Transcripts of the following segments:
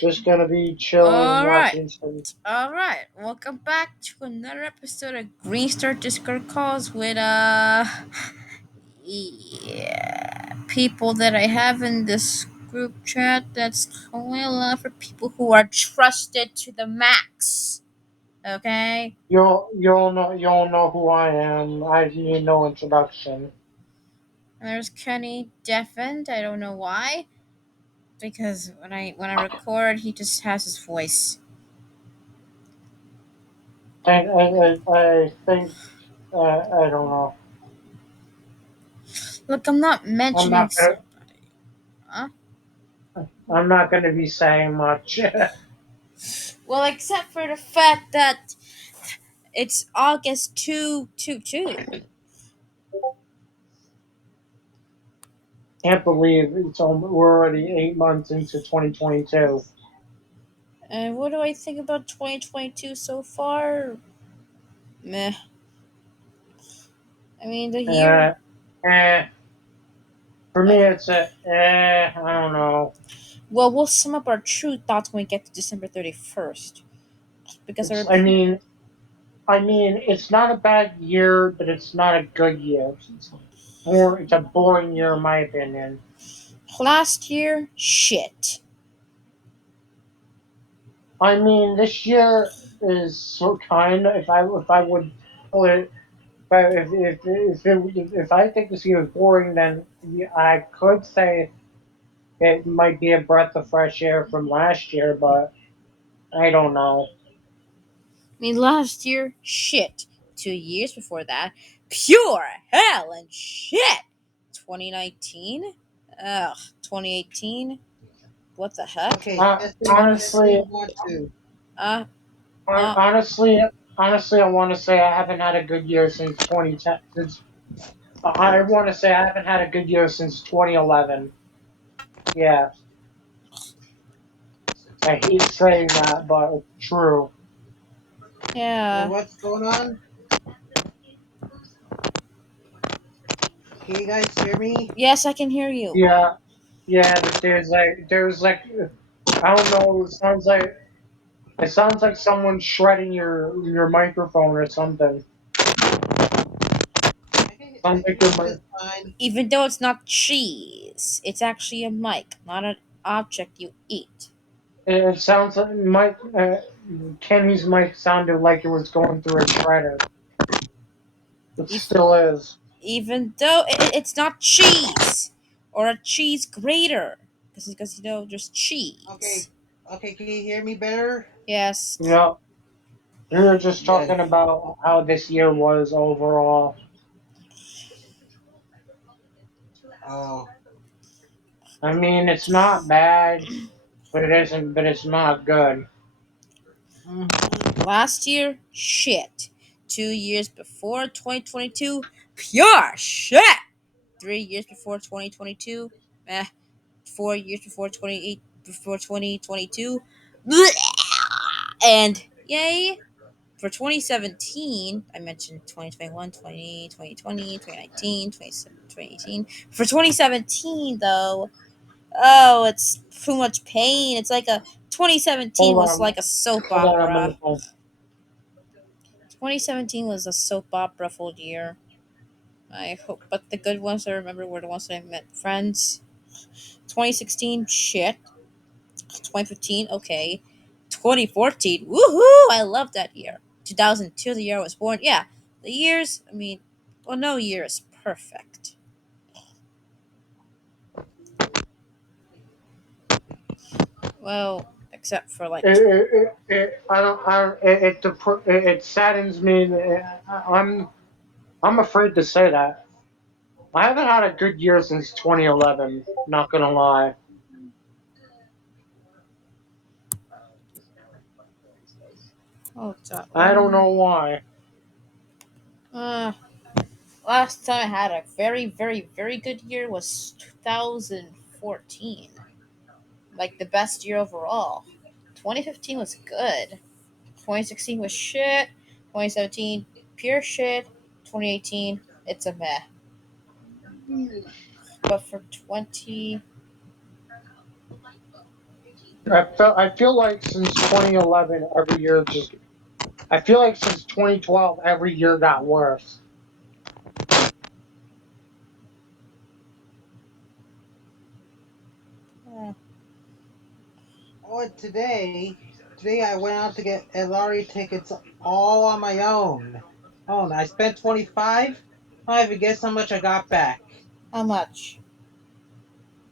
Just gonna be chilling, All right. watching some. All right. Welcome back to another episode of Greenstar Discord calls with yeah, people that I have in this group chat. That's only allowed for people who are trusted to the max. Okay. You'll know who I am. I need no introduction. And there's Kenny deafened. I don't know why. Because when I record, he just has his voice. I think I don't know. Look, I'm not I'm mentioning not gonna somebody. Huh? I'm not gonna be saying much. Well, except for the fact that it's August 222. Can't believe we're already 8 months into 2022. And what do I think about 2022 so far? Meh. I mean, the year. Uh, eh, for me, Uh, it's I don't know. well, we'll sum up our true thoughts when we get to December 31st. Because our. It's I mean, it's not a bad year, but it's not a good year. It's a boring year in my opinion. Last year, shit. I mean, this year is so kind. If I would put it, if I think this year is boring, then I could say it might be a breath of fresh air from last year, but I don't know. I mean, last year, shit. 2 years before that, pure hell and shit. 2019? Ugh. 2018? What the heck? Okay, testing one, Honestly, testing one, two. Uh, hon- uh, honestly, honestly, I want to say I haven't had a good year since 2010. I want to say I haven't had a good year since 2011. Yeah, I hate saying that, but it's true. yeah. What's going on? Can you guys hear me? Yes, I can hear you. Yeah, yeah, but there's like I don't know. It sounds like someone shredding your microphone or something. I Sounds can like hear your you mic. just fine. Even though it's not cheese, it's actually a mic, not an object you eat. It sounds like Mike. Kenny's mic sounded like it was going through a shredder. It If, still is. even though it's not cheese or a cheese grater, because there's cheese. Okay, okay, can you hear me better? Yes. Yeah, we were just Yes. talking about how this year was overall. Oh, I mean, it's not bad, but it isn't. But it's not good. Last year, shit. 2 years before 2022, pure shit. 3 years before 2022, eh. 4 years before 2022, and yay for 2017. I mentioned 2021, 2020, 2019, 2018. For 2017 though, oh, it's too much pain. It's like a 2017 Hold was on, like a soap hold on a opera. minute. Hold 2017 was a soap opera full year. I hope, but the good ones I remember were the ones that I met friends. 2016, shit. 2015, okay. 2014, woohoo! I love that year. 2002, the year I was born. Yeah, the years, I mean, well, no year is perfect. Well, except for like, I don't. It saddens me. I'm afraid to say that. I haven't had a good year since 2011. Not gonna lie. oh, God. I don't know why. Uh, last time I had a very, very, very good year was 2014. Like, the best year overall. 2015 was good. 2016 was shit. 2017, pure shit. 2018, it's a meh. But for 20, I feel like since 2011, every year just. I feel like since 2012, every year got worse. Uh, Oh, and today I went out to get lottery tickets all on my own. Oh, and I spent 25. I even guess how much I got back. how much?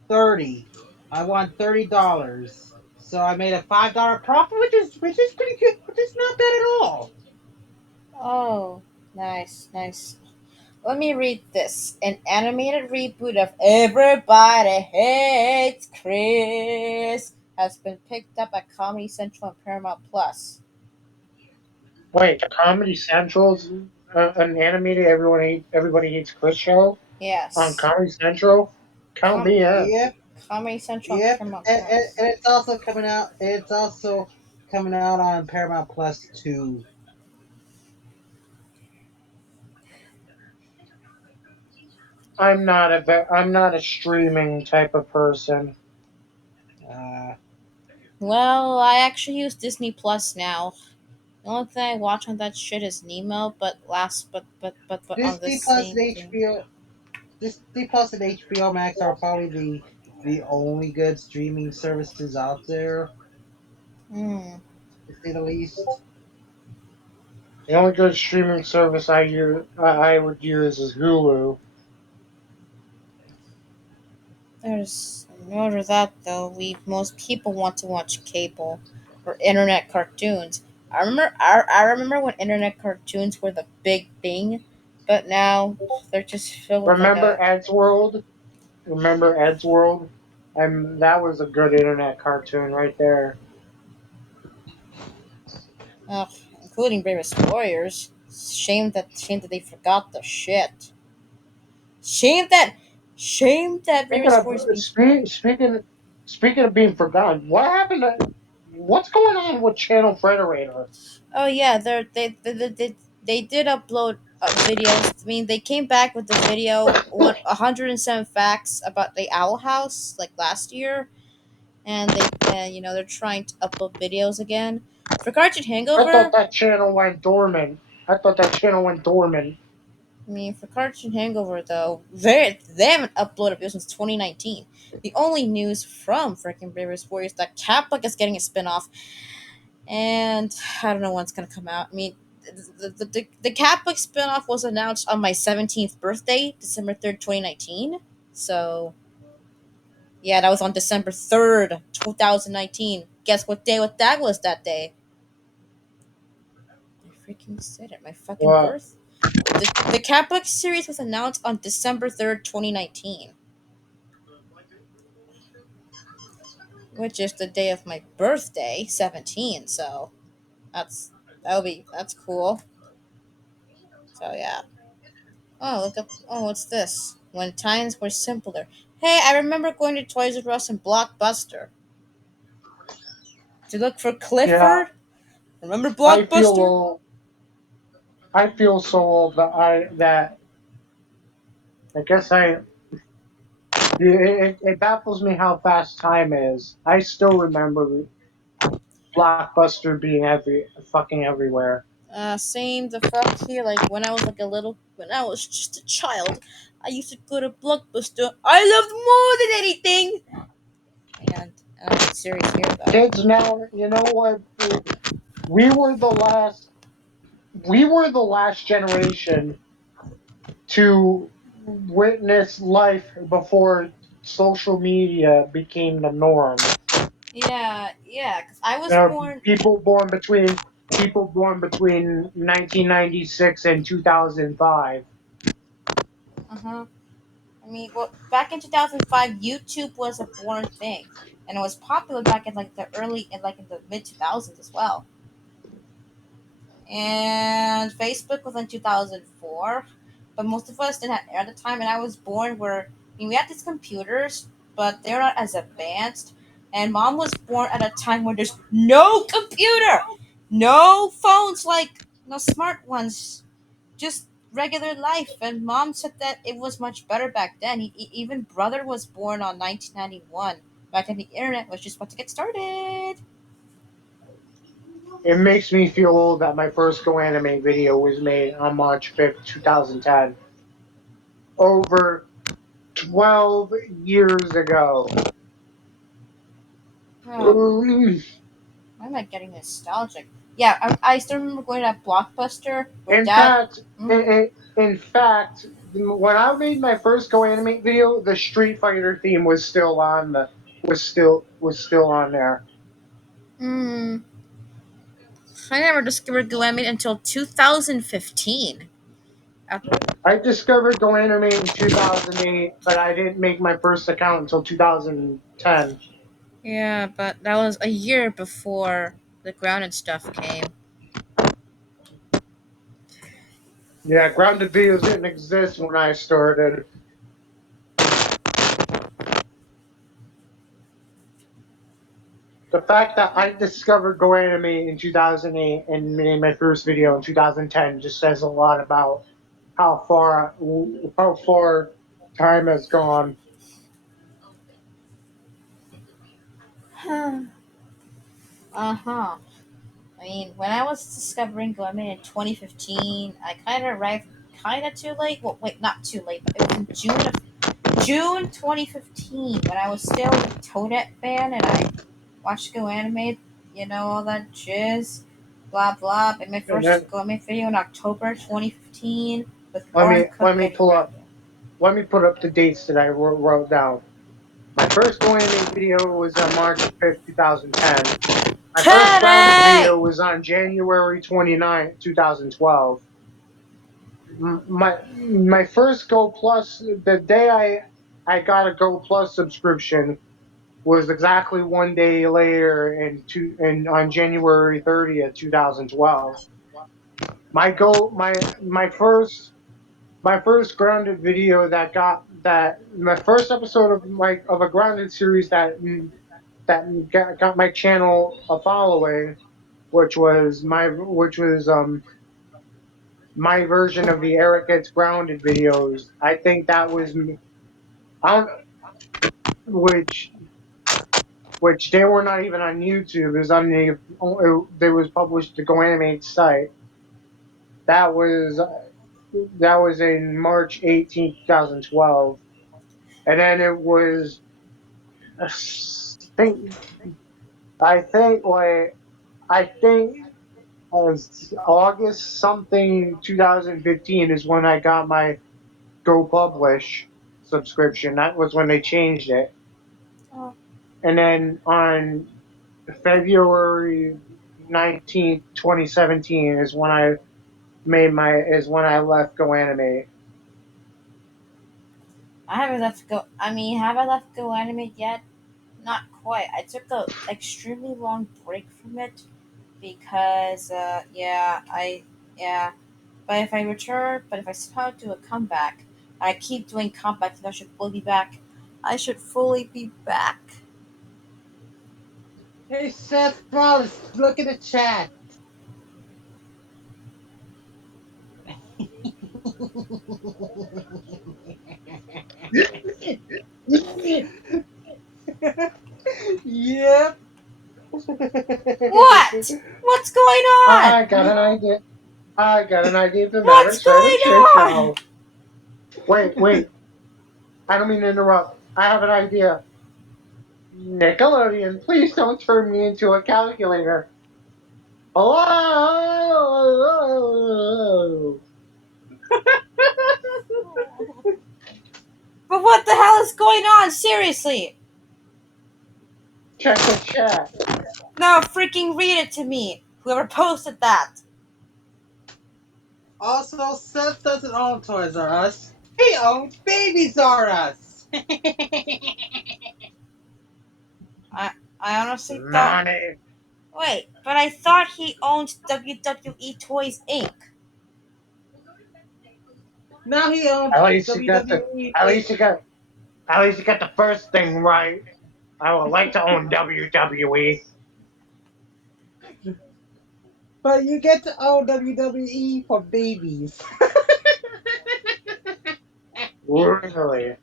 30. I won $30. So I made a $5 profit, which is pretty good, which is not bad at all. Oh, nice, nice. Let me read this. An animated reboot of Everybody Hates Chris has been picked up at Comedy Central and Paramount Plus. Wait, Comedy Central's an animated everybody hates Chris show on Yes. Comedy Central. Count Com- me in. Yep, Comedy Central and yep. Paramount And Plus. it's also coming out. It's also coming out on Paramount Plus too. I'm not a streaming type of person. Uh, Well, I actually use Disney Plus now. The only thing I watch on that shit is Nemo, but on the Disney Plus same and thing. HBO. Disney Plus and HBO Max are probably the only good streaming services out there, Hmm. to say the least. The only good streaming service I would use is Hulu. There's no to that though. We most people want to watch cable or internet cartoons. I remember when internet cartoons were the big thing, but now they're just filled with like Remember a Ed's World? Remember Ed's World? And that was a good internet cartoon right there. ugh, including Bravest Warriors. Shame that they forgot the shit. Shame that shame that Speaking Bravest of Warriors being forgotten. speaking of being forgotten, what happened to what's going on with Channel Frederator? Oh yeah, they did upload videos. I mean, they came back with the video 107 facts about the Owl House like last year, and they're trying to upload videos again for Cartoon I thought Hangover. that channel went dormant. I thought that channel went dormant. I mean, for Cartoon Hangover though, they haven't uploaded videos since 2019. The only news from freaking Bravest Warriors that Kappa is getting a spinoff, and I don't know when it's gonna come out. I mean, the Catholic spinoff was announced on my 17th birthday, December 3rd, 2019. So yeah, that was on December 3rd, 2019. Guess what that was that day? I freaking said it. My fucking What? birth. The Catholic series was announced on December 3rd, 2019, which is the day of my birthday, 17. So that's cool. So yeah. Oh, look up. Oh, what's this? When times were simpler. Hey, I remember going to Toys R Us and Blockbuster to look for Yeah, Clifford. Remember I feel Blockbuster? old. I feel so old that I guess it baffles me how fast time is. I still remember Blockbuster being fucking everywhere. Same the fuck here. Like when I was just a child, I used to go to Blockbuster. I loved more than anything. And I'm being serious here though. Kids now, you know what? We were the last. We were the last generation to witness life before social media became the norm. Yeah, yeah. Cause I You was know, born. people born between 1996 and 2005. Uh huh. I mean, well, back in 2005, YouTube was a born thing, and it was popular back in like in the mid 2000s as well. And Facebook was in 2004, but most of us didn't have air at the time. And I was born where I mean we had these computers, but they're not as advanced. And mom was born at a time where there's no computer, no phones like no smart ones, just regular life. And mom said that it was much better back then. Even brother was born on 1991 back then the internet was just about to get started. It makes me feel old that my first Go Anime video was made on March 5th, 2010. Over 12 years ago. Oh, why am I getting nostalgic? Yeah, I still remember going to Blockbuster with In Dad. fact, Mm, in fact, when I made my first Go Animate video, the Street Fighter theme was still on the was still on there. mm, I never discovered Glammy until 2015. Uh, I discovered Go Animate in 2008, but I didn't make my first account until 2010. yeah, but that was a year before the grounded stuff came. Yeah, grounded videos didn't exist when I started. The fact that I discovered Go Anime in 2008 and made my first video in 2010 just says a lot about how far time has gone. Uh huh. I mean, when I was discovering Glammy in 2015, I kind of arrived kind of too late. Well, wait, not too late, but it was in June 2015 when I was still a Toadette fan and I watched Go Animate, all that jizz, blah blah. And my And first then Go Animate video in October 2015 with let Lauren me Cook let me getting pull up grounded. let me put up the dates that I wrote down. My first Go Anime video was on March 5th, 2010. My first grounded Teddy! video was on January 29th, 2012. My first Go Plus, the day I got a Go Plus subscription was exactly one day later and on January 30th, 2012. My first grounded video my first episode of a grounded series that got my channel a following, which was my version of the Eric Gets Grounded videos. I think that was I don't which which they were not even on YouTube. It was on they was published to Go Animate site. That was that was in March 18th, 2012, and then it was I think I think August something 2015 is when I got my Go Publish subscription. That was when they changed it. Oh, And then on February 19th, 2017 is when I left Go Animate. I haven't left Go. I mean, have I left Go Animate yet? Not quite. I took a extremely long break from it because, yeah. But if I somehow do a comeback, and I keep doing comebacks, and I should fully be back. I should fully be back. Hey, Seth Rollins, look at the chat. Yep. What? What's going on? I got an idea. I got an idea for What's Maverick's going favorite shit on? show. Wait. I don't mean to interrupt. I have an idea. Nickelodeon, please don't turn me into a calculator. Hello? But what the hell is going on? Seriously. Check the chat. No, freaking read it to me. Whoever posted that. Also, Seth doesn't own Toys R Us. He owns Babies R Us. I I honestly thought. Nani? Wait, but I thought he owned WWE Toys Inc. Now he owns At least you got the WWE at least Inc. you got at least you got the first thing right. I would like to own WWE. But you get to own WWE for babies. Really?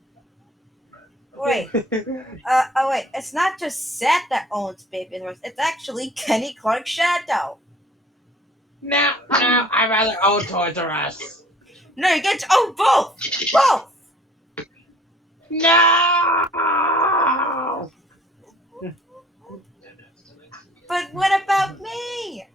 Wait. Wait. It's not just Seth that owns Baby Horse. It's actually Kenny Clark's shadow. Now, I rather own Toys R Us. No, you get to own both. Both. No! But what about me?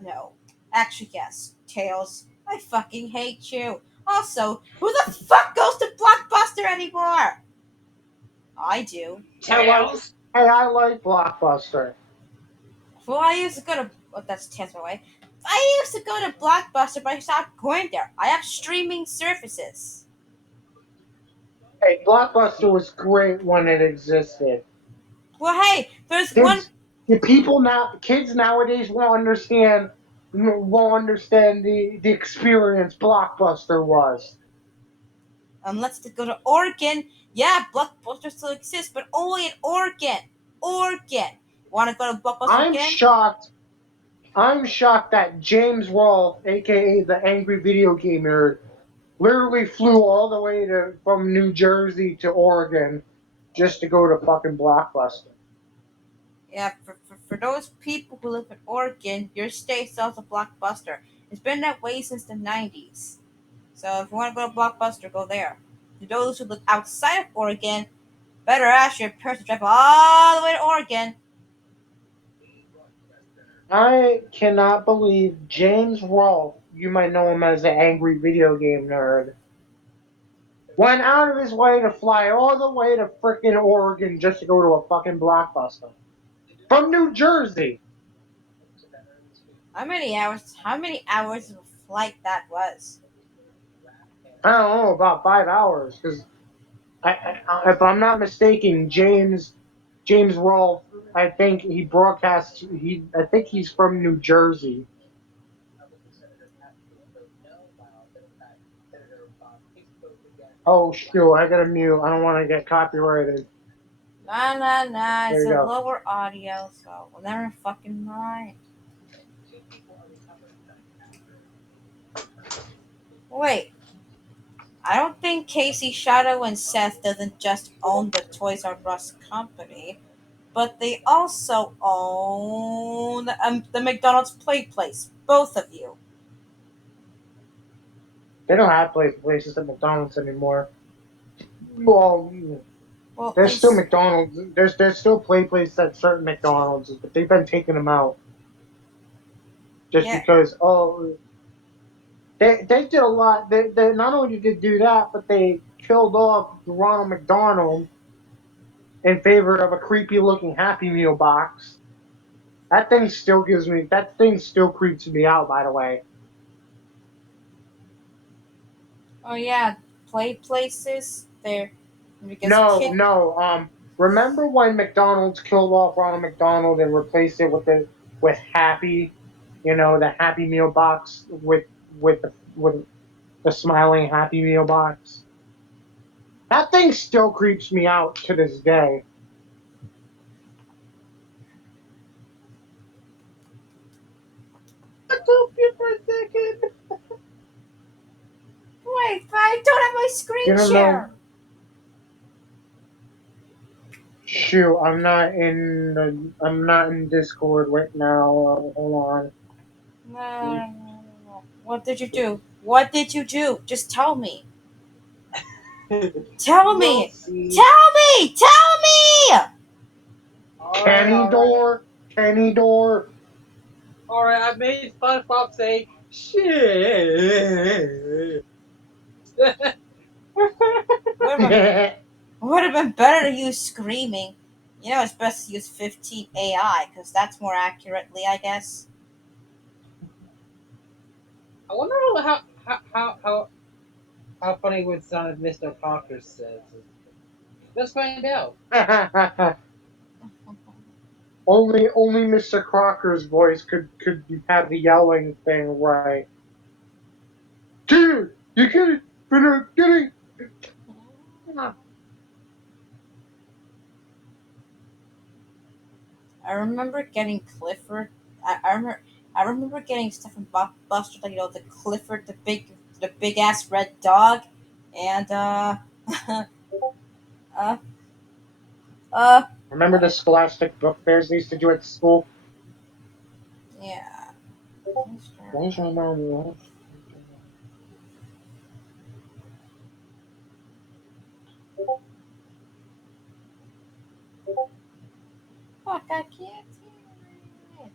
No. Actually, yes. Tails, I fucking hate you. Also, who the fuck goes to Blockbuster anymore? I do. I like. Tails? Hey, I like Blockbuster. Well, I used to go to. Well, that's Tails, by the way. I used to go to Blockbuster, but I stopped going there. I have streaming services. Hey, Blockbuster was great when it existed. Well, hey, there's one. Kids, kids nowadays won't understand the experience Blockbuster was. Let's go to Oregon. Yeah, Blockbuster still exists, but only in Oregon. Oregon. Want to go to Blockbuster I'm again? shocked. I'm shocked that James Rolfe, aka the Angry Video Game Nerd, literally flew all the way from New Jersey to Oregon just to go to fucking Blockbuster. Yeah, for those people who live in Oregon, your state sells a Blockbuster. It's been that way since the 90s. So if you want to go to Blockbuster, go there. To those who live outside of Oregon, better ask your parents to drive all the way to Oregon. I cannot believe James Rolfe, you might know him as the Angry Video Game Nerd, went out of his way to fly all the way to frickin' Oregon just to go to a fucking Blockbuster. From New Jersey. How many hours of a flight that was? I don't know, about 5 hours. Because if I'm not mistaken, James Rolfe, I think he broadcasts. I think he's from New Jersey. Oh shoot! I gotta mute. I don't want to get copyrighted. Nah, There it's you a go. lower audio, so we'll never fucking mind. Wait, I don't think Casey, Shadow, and Seth doesn't just own the Toys R Us company, but they also own the McDonald's Play Place. Both of you. They don't have places at McDonald's anymore. Well, Well, there's still McDonald's. There's still places at certain McDonald's, but they've been taking them out just yeah. because. Oh, they did a lot. They not only did they do that, but they killed off Ronald McDonald in favor of a creepy looking Happy Meal box. That thing still creeps me out, by the way. Oh yeah, play places. There, because No, kid. no. Remember when McDonald's killed off Ronald McDonald and replaced it with Happy, the Happy Meal box with the smiling Happy Meal box. That thing still creeps me out to this day. Talk to you for a second. Wait, I don't have my screen You don't share. know. Shoot, I'm not in Discord right now. Hold on. No. What did you do? What did you do? Just tell me. Tell You'll me. see. Tell me. Tell me. Alright, Kenny alright. Door, Kenny Door. Alright, I made SpongeBob say shit. Would have been, would have been better to use screaming. You know, it's best to use 15 AI because that's more accurately, I guess. I wonder how funny it would sound if Mr. Cocker says it. Let's find out. only Mr. Crocker's voice could have the yelling thing right. Dude, you get getting. I remember getting Clifford. I remember getting stuff from Blockbuster, like the Clifford, the big ass red dog, and uh, Uh, Remember the Scholastic book fairs they used to do at school? yeah. Where's my mom? Fuck, I can't hear it.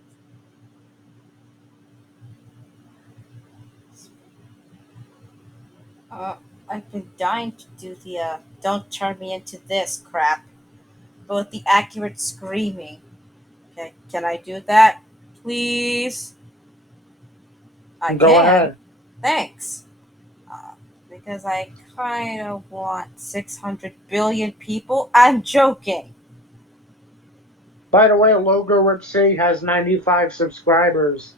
Uh, I've been dying to do the "Don't turn me into this" crap, but with the accurate screaming. Okay, can I do that, please? I Go can. ahead. Thanks. Because I kind of want 600 billion people. I'm joking. By the way, Logo Rip City has 95 subscribers.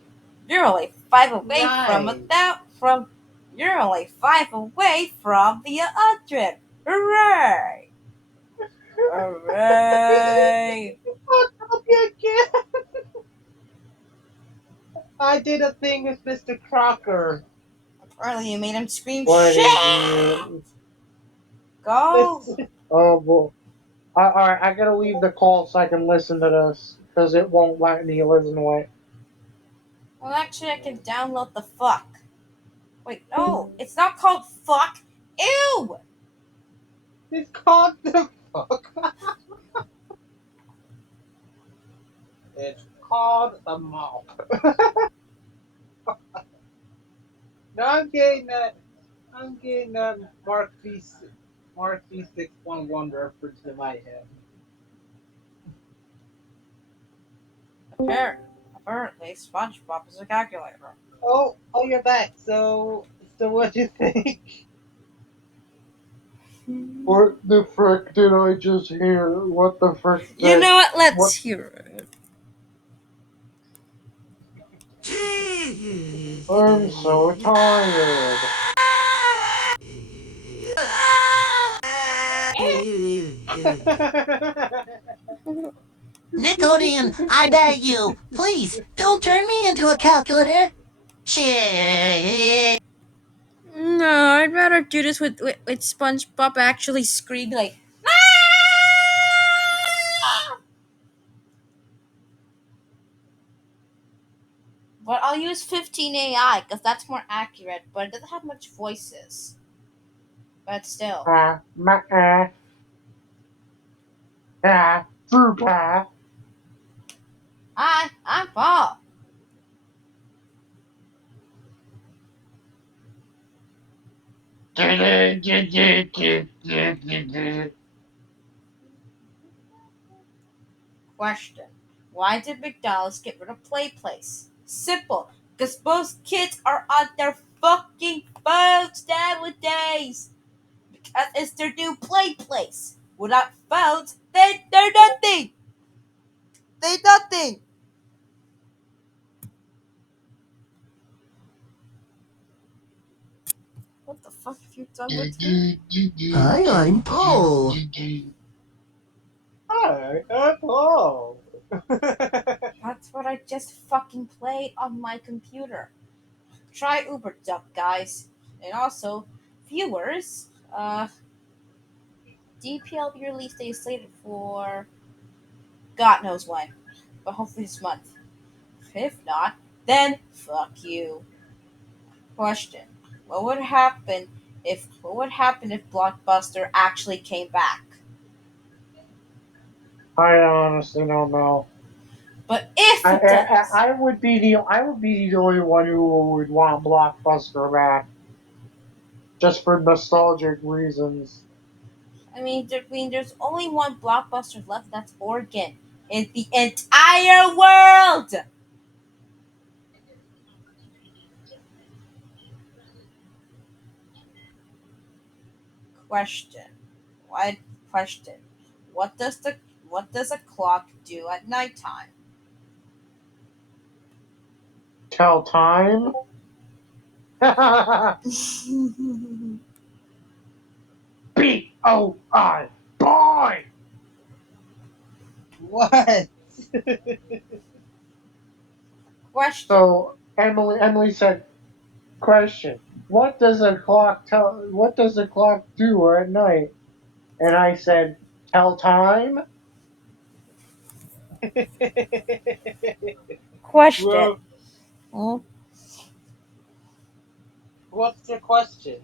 You're only five away from Nice. that. From you're only five away from the 100. Hooray! Hooray! Oh, help you again. I did a thing with Mr. Crocker. Apparently, you made him scream What shit. is it? Go. Listen. Oh, boy. Alright, I gotta leave the call so I can listen to this. Because it won't let me listen to it. Well, actually, I can download the fuck. Wait, no, it's not called fuck. Ew. It's called the fuck. It's called the mop. No, I'm getting that Mark V611 reference in my head. Apparently, SpongeBob is a calculator. Oh, you're back. So what do you think? What the frick did I just hear? What the frick You did. know what? Let's What? hear it. I'm so tired. Nickelodeon, I beg you, please don't turn me into a calculator. Shit. No, I'd rather do this with SpongeBob actually scream like. But I'll use 15 AI because that's more accurate, but it doesn't have much voices. But still. Ma, fruit, Hi, I'm Paul. Question. Why did McDonald's get rid of Play Place? Simple. Because most kids are on their fucking phones nowadays. Because it's their new Play Place. Without phones, they're nothing. They're nothing. What the fuck have you done with me? Hi, I'm Paul. Hi, I'm Paul. That's what I just fucking played on my computer. Try Uber Duck, guys. And also, viewers, DPLB release date is slated for God knows when, but hopefully this month. If not, then fuck you. Question: What would happen if Blockbuster actually came back? I honestly don't know. But if it does, I would be the only one who would want Blockbuster back, just for nostalgic reasons. there's only one Blockbuster left. That's Oregon in the entire world. Question. What question? What does the what does a clock do at nighttime? Tell time. BOI, boy. What? Question. So Emily said, "Question: What does a clock tell? What does a clock do at night?" And I said, "Tell time." Question. Well, Hmm? what's your question?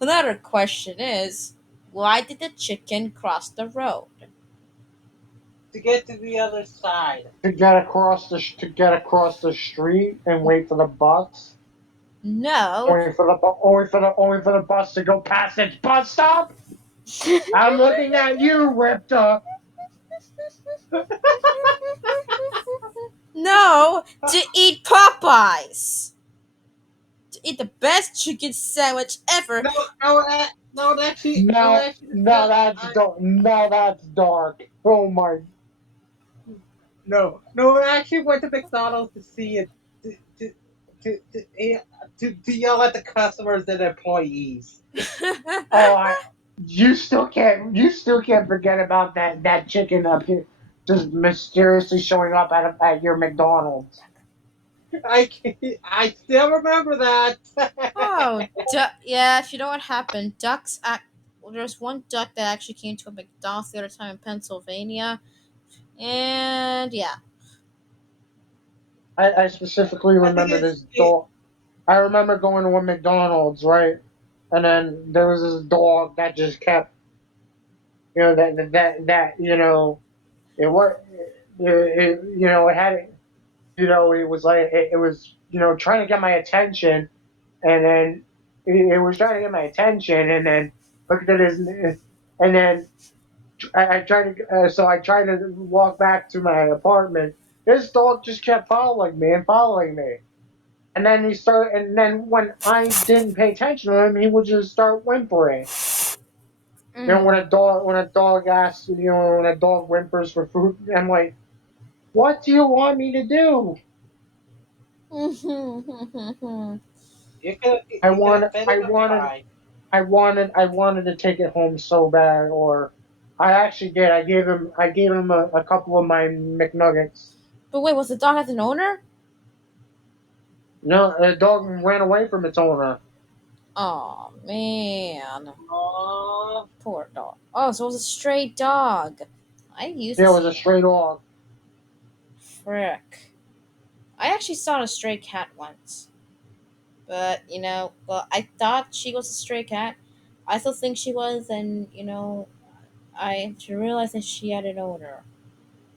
Another question is, why did the chicken cross the road? To get to the other side. To get across the street and wait for the bus, No. only for the bus to go past its bus stop. I'm looking at you, Ripta. No, to eat Popeyes. To eat the best chicken sandwich ever. No, no, no, Now, because I now that's dark. Oh my! no, I actually went to McDonald's to see it to to to yell at the customers and employees. Oh, you still can't forget about that chicken up here, just mysteriously showing up at your McDonald's. I still remember that. Oh, yeah, if you know what happened, well, there's one duck that actually came to a McDonald's the other time in Pennsylvania. And yeah. I specifically I think remember this it dog. I remember going to a McDonald's, right? And then there was this dog that just kept, it was, it had, it was like, it was, trying to get my attention, and then it was trying to get my attention, and then looked at his, and then I tried to, so I tried to walk back to my apartment. This dog just kept following me and following me. And then when I didn't pay attention to him, he would just start whimpering. Mm. When a dog whimpers for food, I'm like, what do you want me to do? I you could have wanted, fed I it a wanted, fry. I wanted to take it home so bad, or I actually did. I gave him a couple of my McNuggets. But wait, was the dog has an owner? No, the dog ran away from its owner. Oh man, Aww. poor dog. Oh, so it was a stray dog. I used to There was see a one. stray dog. Frick. I actually saw a stray cat once. But, well, I thought she was a stray cat. I still think she was, and, I realized that she had an owner.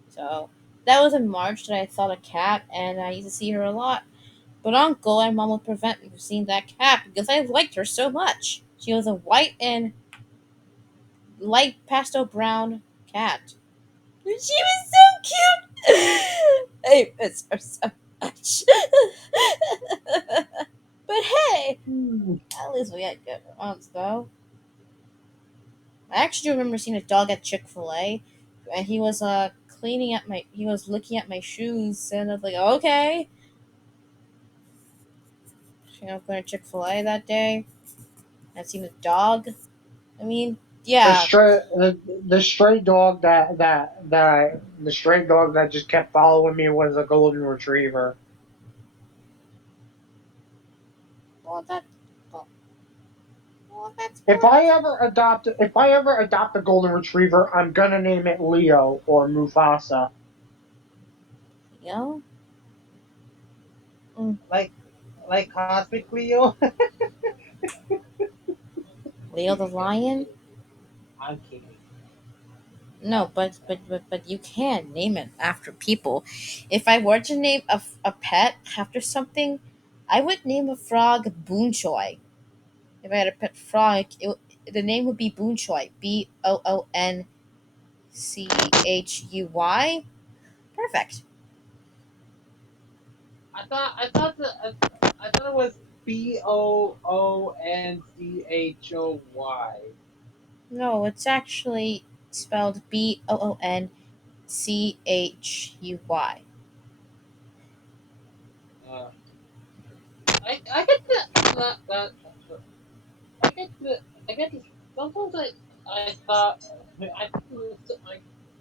So, that was in March that I saw the cat, and I used to see her a lot. But Uncle and Mom would prevent me from seeing that cat because I liked her so much. She was a white and light pastel brown cat. And she was so cute! I miss her so much. But hey, Hmm. at least we had good ones, though. I actually do remember seeing a dog at Chick-fil-A, and he was he was looking at my shoes, and I was like, okay, going to Chick-fil-A that day. I seen a dog. I mean, yeah, The stray dog that just kept following me was a golden retriever. well well, that's If I ever adopt a golden retriever, I'm gonna name it Leo or Mufasa. you know, mm, Like Cosmic Leo. Leo the lion. I'm kidding. No, but you can name it after people. If I were to name a pet after something, I would name a frog Boonchoy. If I had a pet frog, the name would be Boonchoy. Boonchuy. Perfect. I thought it was Boonchoy. No, it's actually spelled Boonchuy. Uh, I get that I get the I get this. Sometimes I thought I think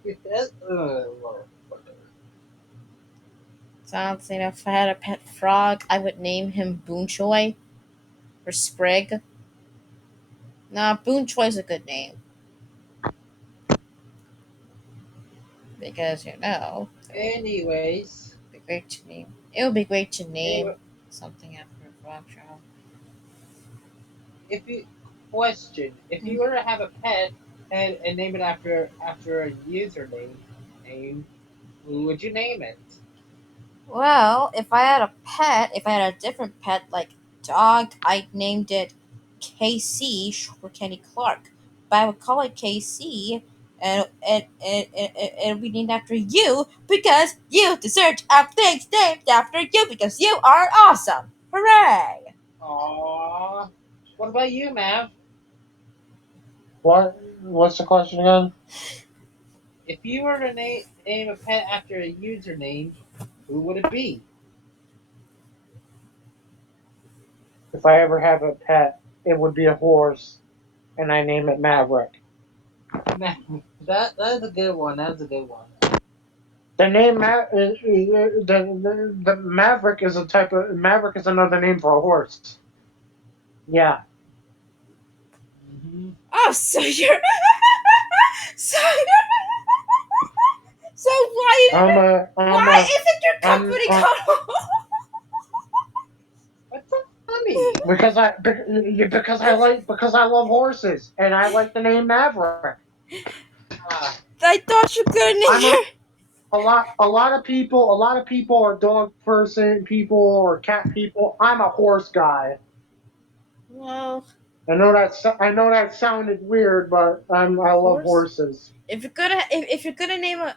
it was Sounds, if I had a pet frog, I would name him Boonchoy or Sprig. Nah, Boonchoy's a good name. But because Anyways, it'd be great to name. It would be great to anyway, name something after a frog child. if you question, if you were to have a pet and name it after a username name, who would you name it? Well, if I had a pet, if I had a different pet like dog, I named it KC, short for Kenny Clark. But I would call it KC, and it'll be named after you because you deserve to have things named after you because you are awesome. Hooray! Aww. What about you, Mav? What? What's the question again? If you were to name a pet after a username, who would it be? If I ever have a pet, it would be a horse, and I name it Maverick. Mav, that's a good one. That's a good one. The name the Maverick is a type of Maverick is another name for a horse. Yeah. Hmm. Oh, so you're so so I'm a I'm why a isn't your company I'm called? What's so funny? because I love horses and I like the name Maverick. Ah, I thought you couldn't name I'm your. a lot of people are dog person people or cat people. I'm a horse guy. Well, I know that sounded weird, but I love horse. horses. If you're gonna name a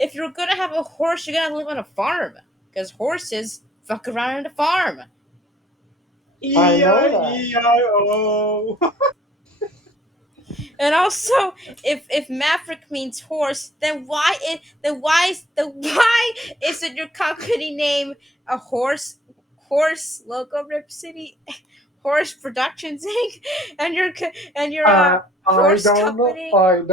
if you're gonna have a horse, you're gonna live on a farm because horses fuck around on the farm. I know that. E-I-E-I-O. And also, if Maverick means horse, then why isn't your company name a horse logo Rip City Horse Productions Inc. and your I horse don't know. company horse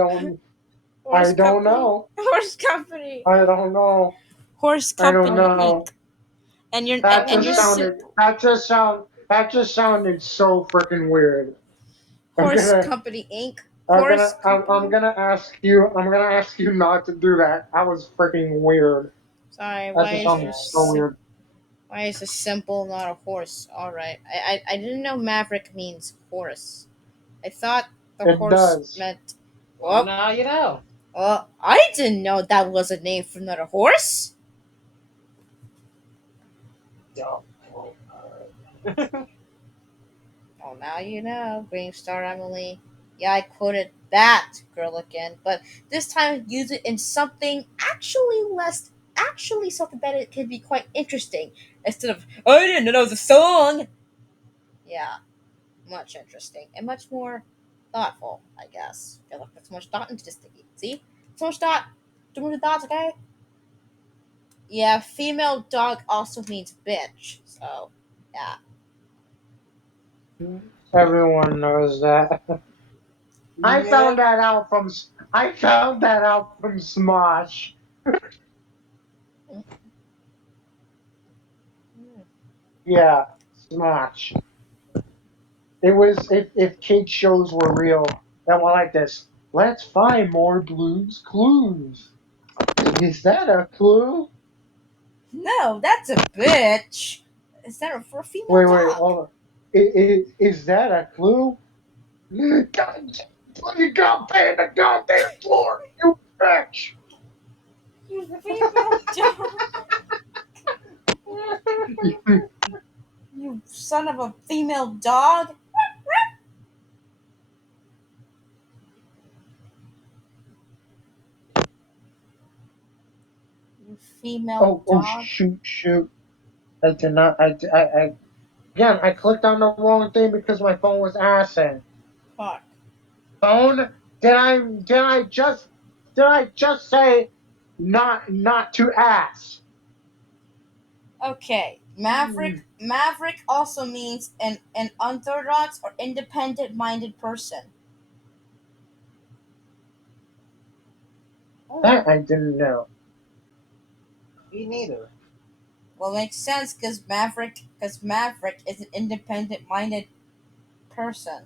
I don't company know. horse company I don't know. horse I don't company know. Inc. and your That and just your Remember, sounded. That just sounded so freaking weird. I'm horse gonna. company Inc. Horse I'm company. gonna ask you. I'm gonna ask you not to do that. That was freaking weird. Sorry, That just sounded so weird. why is a simple not a horse? All right, I didn't know Maverick means horse. I thought the It horse does. meant. well, Oh, now you know. I didn't know that was a name for another horse. So, Oh, now you know, Greenstar Emily. Yeah, I quoted that girl again, but this time use it in something actually something that it can be quite interesting instead of I didn't know that was a song. Yeah, much interesting and much more thoughtful, I guess. Gotta put so much thought into this thingy. See, so much thought. Too many thoughts, okay? Yeah, female dog also means bitch. So, yeah. Everyone knows that. yep. I found that out from Smosh. Mm. Yeah, Smosh. It was if kid shows were real, that were like this. Let's find more Blue's Clues. Is that a clue? No, that's a bitch. Is that for a female Wait, dog? hold on. Is that a clue? God, you got pay the goddamn floor, you bitch! You female dog. You son of a female dog. You female Oh, dog. shoot. I did not. Again, I clicked on the wrong thing because my phone was assing. Fuck. Phone? Did I just say not to ass? Okay. Hmm. Maverick also means an unorthodox or independent minded person. Oh, That I didn't know. me neither. Well, it makes sense because Maverick is an independent minded person.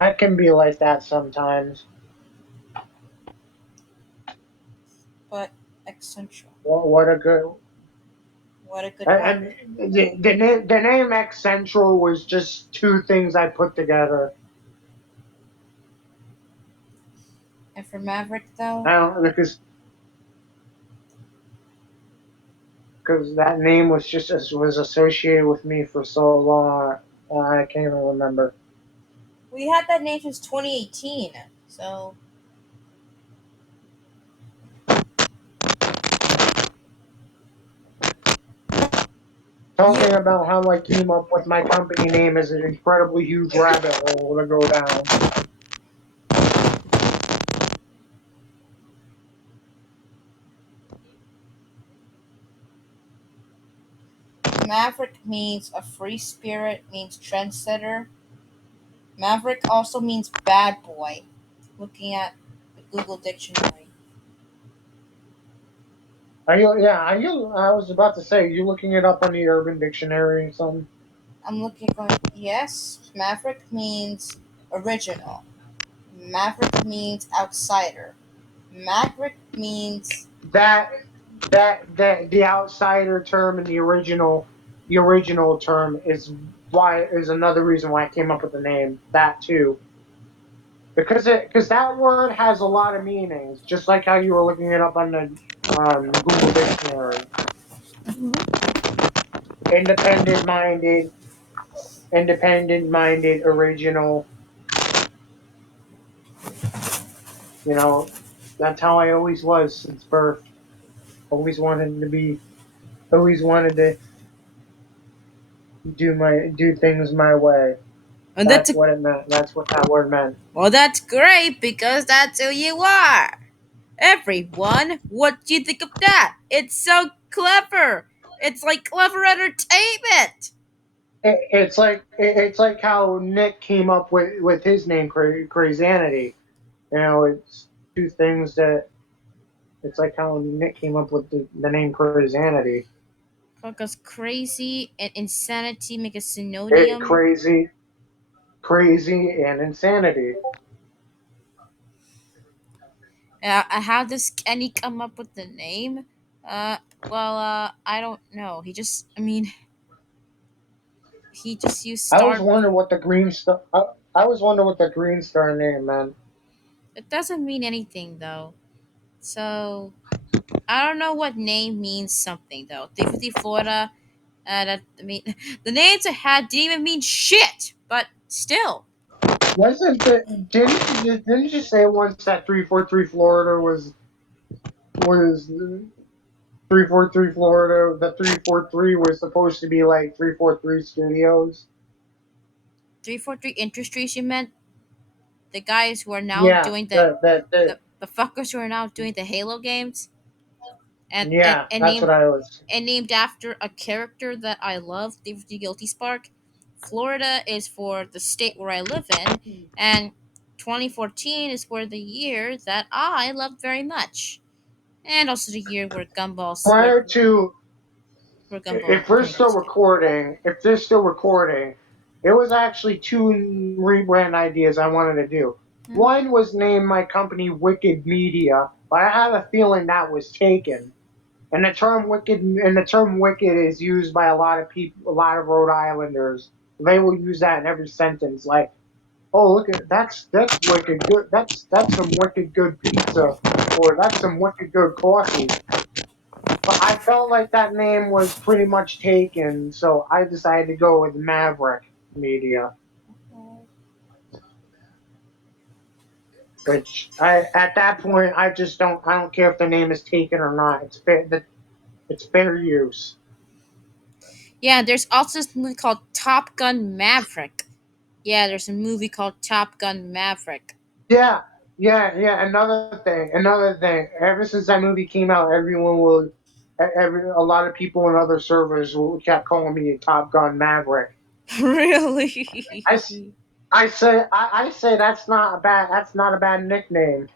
I can be like that sometimes. Eccentric. What a good. What a good one. And the name X Central was just two things I put together. And for Maverick, though, I don't because that name was just was associated with me for so long. I can't even remember. we had that name since 2018. So, you. Talking about how I came up with my company name is an incredibly huge rabbit hole to go down. Maverick means a free spirit, means trendsetter. Maverick also means bad boy. Looking at the Google Dictionary. Are you? Yeah. Are you? I was about to say, you looking it up on the Urban Dictionary or something? I'm looking going, yes, Maverick means original. Maverick means outsider. Maverick means That that the outsider term and the original term is another reason why I came up with the name. That too, because that word has a lot of meanings, just like how you were looking it up on the Google Dictionary. Independent minded, original. You know, that's how I always was since birth. Always wanted to be. Always wanted to do things my way. and that's That's a, what it meant. That's what that word meant. well, that's great because that's who you are. Everyone, what do you think of that? It's so clever. It's like clever entertainment. It's like how Nick came up with his name, Crazanity. You know, it's two things that it's like how Nick came up with the name Crazanity. Because crazy and insanity make a It synodium. crazy and insanity. How does Kenny come up with the name? Uh, I don't know. He just used I was star. wondering what the green star. I was wondering what the green star name meant. It doesn't mean anything though. So I don't know what name means something though. 350 Florida. The names I had didn't even mean shit. But still, Wasn't the didn't you say once that 343 Florida was 343 Florida? The 343 was supposed to be like 343 Studios. 343 Industries. You meant the guys who are now Yeah, doing the fuckers who are now doing the Halo games and and, yeah, and that's named what I was. and named after a character that I love, David the Guilty Spark. Florida is for the state where I live in, and 2014 is for the year that I loved very much, and also the year Prior to where Gumball if we're came out. still recording, if they're still recording, it was actually two rebrand ideas I wanted to do. Hmm? One was name my company Wicked Media, but I have a feeling that was taken. And the term wicked is used by a lot of people, a lot of Rhode Islanders. They will use that in every sentence, like, "Oh, look at that's wicked good. That's some wicked good pizza, or that's some wicked good coffee." But I felt like that name was pretty much taken, so I decided to go with Maverick Media. Which I at that point I don't care if the name is taken or not. It's fair use. Yeah, there's also this movie called Top Gun Maverick. Yeah, there's a movie called Top Gun Maverick. Yeah, yeah. Another thing. Ever since that movie came out, a lot of people in other servers kept calling me Top Gun Maverick. I, s- Really? I say that's not a bad nickname.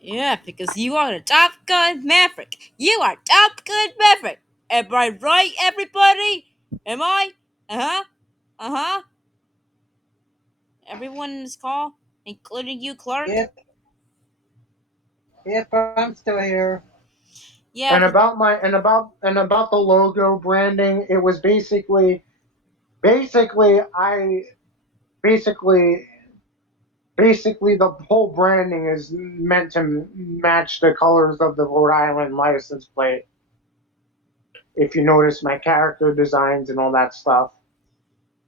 Yeah, because you are the Top Gun Maverick. You are Top Gun Maverick. Am I right, everybody? Am I? Uh huh. Uh huh. Everyone in this call, including you, Clark. Yep. Yep, I'm still here. Yeah, And but about the logo branding, it was basically I basically basically the whole branding is meant to match the colors of the Rhode Island license plate. If you notice my character designs and all that stuff.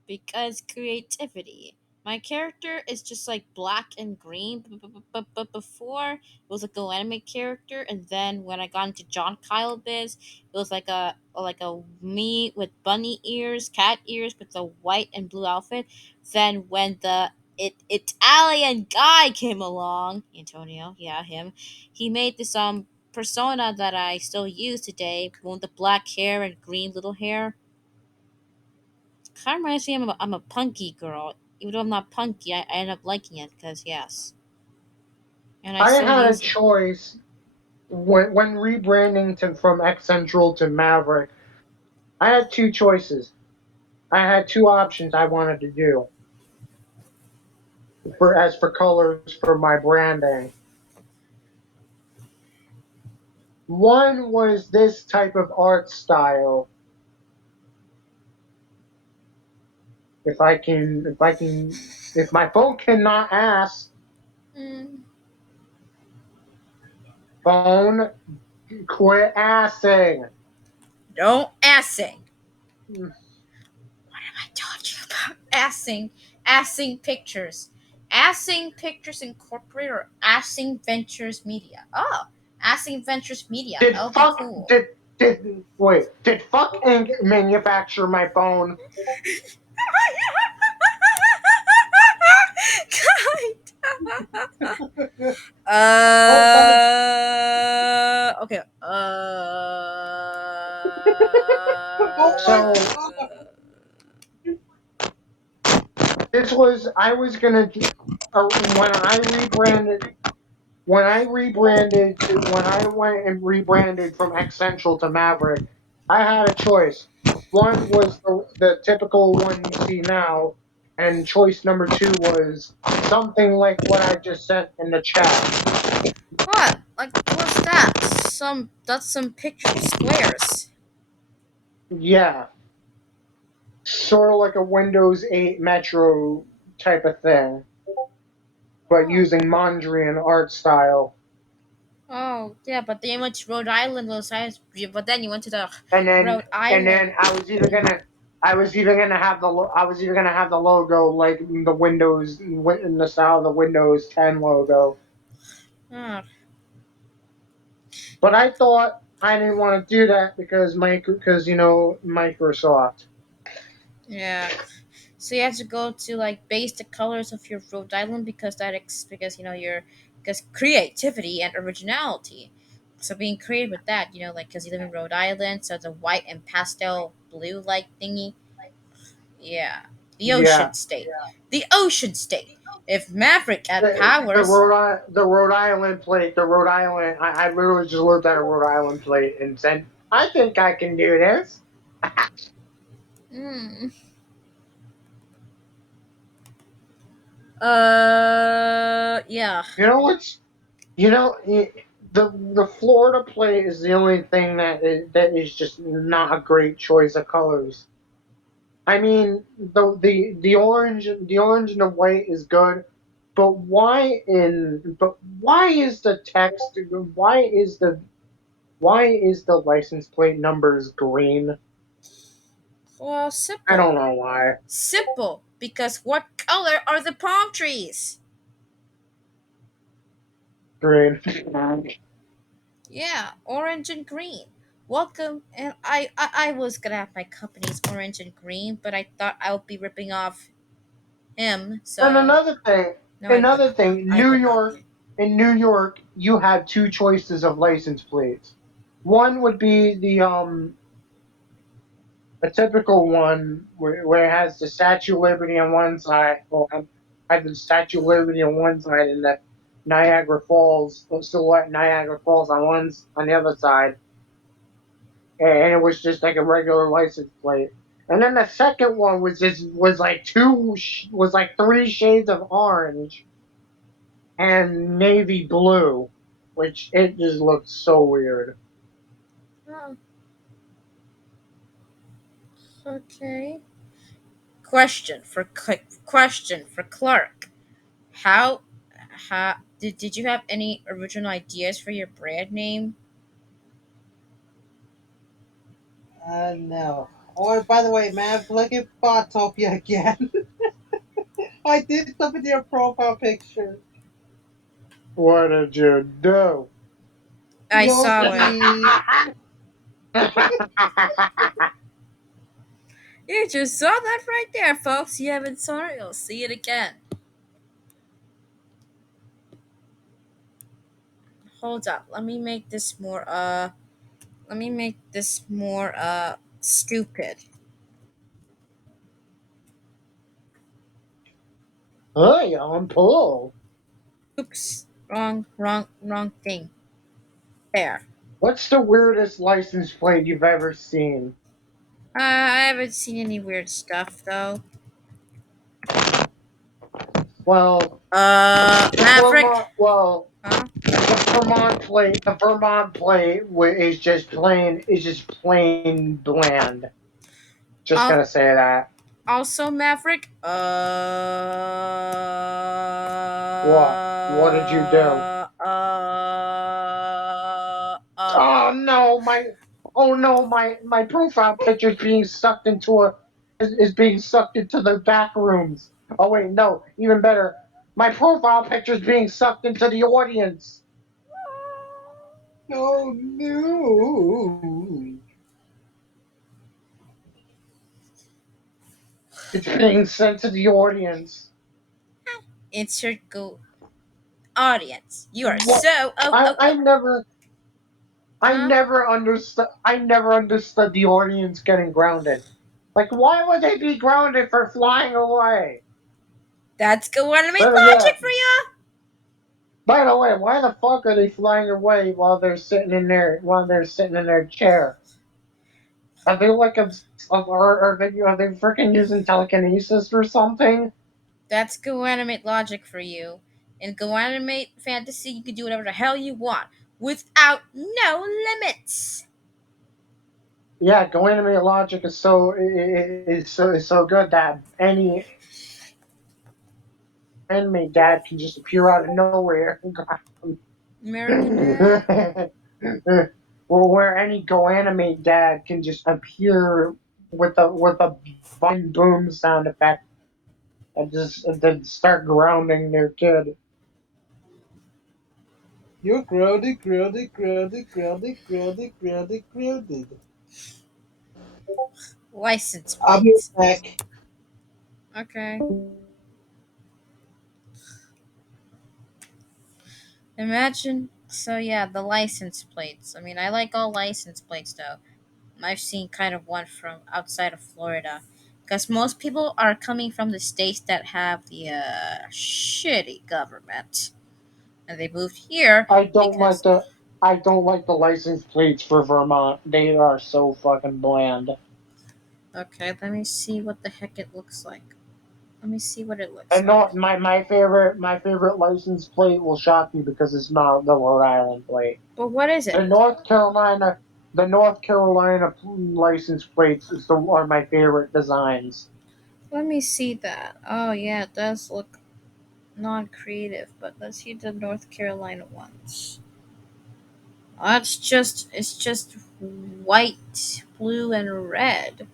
because creativity. My character is just like black and green, but before it was like a anime character, and then when I got into John Kyle Biz, it was like a me with bunny ears, cat ears, with a white and blue outfit. Then when the Italian guy came along, Antonio, yeah, him, he made this persona that I still use today, with the black hair and green little hair. Kind of reminds me I'm a punky girl. Even though I'm not punky, I end up liking it because, yes. And I I still had a use it. choice when rebranding from X Central to Maverick. I had two choices. I had two options I wanted to do for colors for my branding. One was this type of art style. If my phone cannot ask, Mm. phone, quit asking. Don't assing. What am I talking about? Assing. Assing Pictures. Assing Pictures Incorporated or Assing Ventures Media. Oh, Assing Ventures Media. Did That would be fuck cool. did fuck Inc. manufacture my phone? Oh, but Okay. oh my So god! this was I was gonna when I went and rebranded from X Central to Maverick, I had a choice. One was the typical one you see now, and choice number two was something like what I just sent in the chat. What? Like, what's that? That's some picture of squares. Yeah, sort of like a Windows 8 Metro type of thing, but Oh. using Mondrian art style. Oh, yeah, but then you went to Rhode Island, Los Angeles, but then you went to the And then Rhode Island. I was either gonna have the logo like the Windows in the style of the Windows 10 logo, Oh, but I thought I didn't want to do that because Microsoft. yeah. So you have to go to like base the colors of your Rhode Island because because because creativity and originality. So being creative with that, like because you live in Rhode Island, so the white and pastel blue like thingy. Yeah, the Yeah, ocean state, the ocean state. If Maverick had powers, The Rhode Island plate, the Rhode Island. I literally just looked at a Rhode Island plate and said, "I think I can do this." mm, yeah. You know what's You know, the Florida plate is the only thing that is just not a great choice of colors. I mean, the orange and the white is good, but why is the text why is the license plate numbers green? Well, I simple. don't know why. Simple, because what color are the palm trees? Green. Yeah, orange and green. Welcome, and I was gonna have my company's orange and green, but I thought I would be ripping off him, And so no, another thing, I would not be. In New York, you have two choices of license plates. One would be a typical one where it has the Statue of Liberty on one side, had the Statue of Liberty on one side, and the Niagara Falls, the silhouette Niagara Falls on the other side, and it was just like a regular license plate. And then the second one was like three shades of orange and navy blue. which it just looks so weird. Oh, okay. Question for Clark. How did you have any original ideas for your brand name? No. Oh, by the way, Mav, look at Botopia again. I did something to your profile picture. What did you do? I You'll saw it. see. You just saw that right there, folks. You haven't saw it, you'll see it again. Hold up. Let me make this more stupid. Hey, I'm Paul. Oops. Wrong thing. There. What's the weirdest license plate you've ever seen? I haven't seen any weird stuff though. Well, the Maverick? Vermont. Well, Huh? the Vermont plate is just plain bland. Just Al- gonna say that. Also Maverick? What? What did you do? Oh no, my profile picture's being sucked into is being sucked into the back rooms. Oh wait, no, even better. My profile picture's being sucked into the audience. Oh no. It's being sent to the audience. Insert go audience. You are What? so I I never huh? I never understood the audience getting grounded. Like why would they be grounded for flying away? That's good one to make Better yet, logic for you. by the way, why the fuck are they flying away while they're sitting in their chair? Are they like are they freaking using telekinesis or something? That's go animate logic for you. In go animate fantasy, you can do whatever the hell you want without no limits. Yeah, Go Animate Logic is so good that any anime dad can just appear out of nowhere. American Dad. Or where any Go Animate dad can just appear with a boom sound effect and then start grounding their kid. You're grounded, grounded, grounded, grounded, grounded, grounded, grounded. License I'll be plates. back. Okay. Imagine. So yeah, the license plates. I mean, I like all license plates though. I've seen kind of one from outside of Florida, because most people are coming from the states that have the shitty government, and they moved here I don't like because. the I don't like the license plates for Vermont. They are so fucking bland. Okay, let me see what the heck it looks like. Let me see what it looks And like. not my favorite license plate will shock you because it's not the Rhode Island plate. But what is The it? North Carolina the North Carolina license plates are my favorite designs. Let me see that. Oh yeah, it does look non-creative, but let's see the North Carolina ones. It's just white, blue, and red.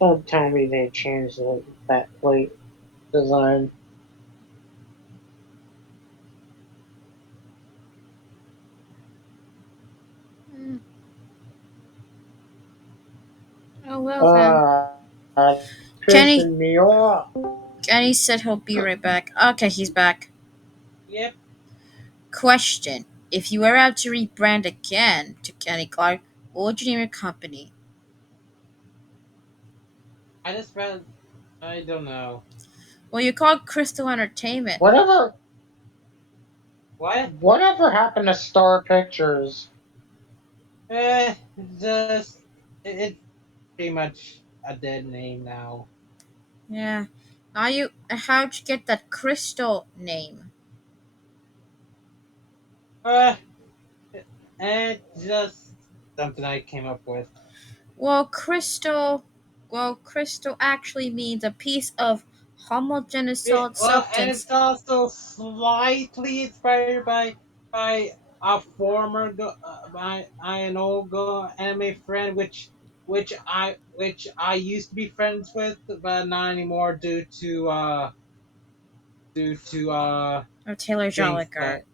Don't tell me they changed that plate design. Hmm. Oh well then. Uh, it's Kenny pissing me off. Kenny said he'll be right back. Okay, he's back. Yep. Question: If you were out to rebrand again to Kenny Clark, what would you name your company? I just read. I don't know. Well, you called Crystal Entertainment. Whatever What? whatever happened to Star Pictures? Eh, it's pretty much a dead name now. Yeah. How'd you get that Crystal name? Uh, and just something I came up with. Well, crystal actually means a piece of homogeneous Yeah, solid well, and substance. it's also slightly inspired by a former by an old anime friend, which I used to be friends with, but not anymore due to Or Taylor things Jolliker. that.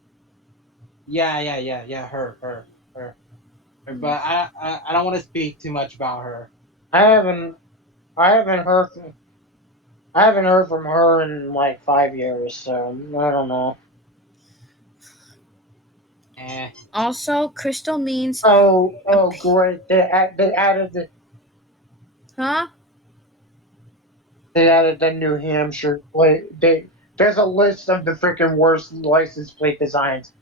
Yeah, her. But I don't want to speak too much about her. I haven't I haven't heard from I haven't heard from her in like 5 years, so I don't know. Eh. Also, crystal means a Oh, p- great! They added huh? the New Hampshire plate. There's a list of the freaking worst license plate designs,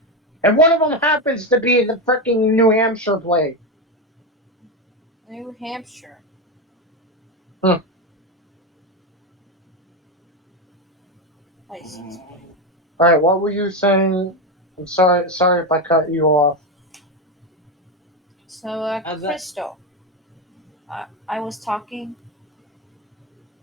and one of them happens to be the freaking New Hampshire plate. New Hampshire Hmm. license plate. All right, what were you saying? I'm sorry if I cut you off. So, That crystal. I was talking.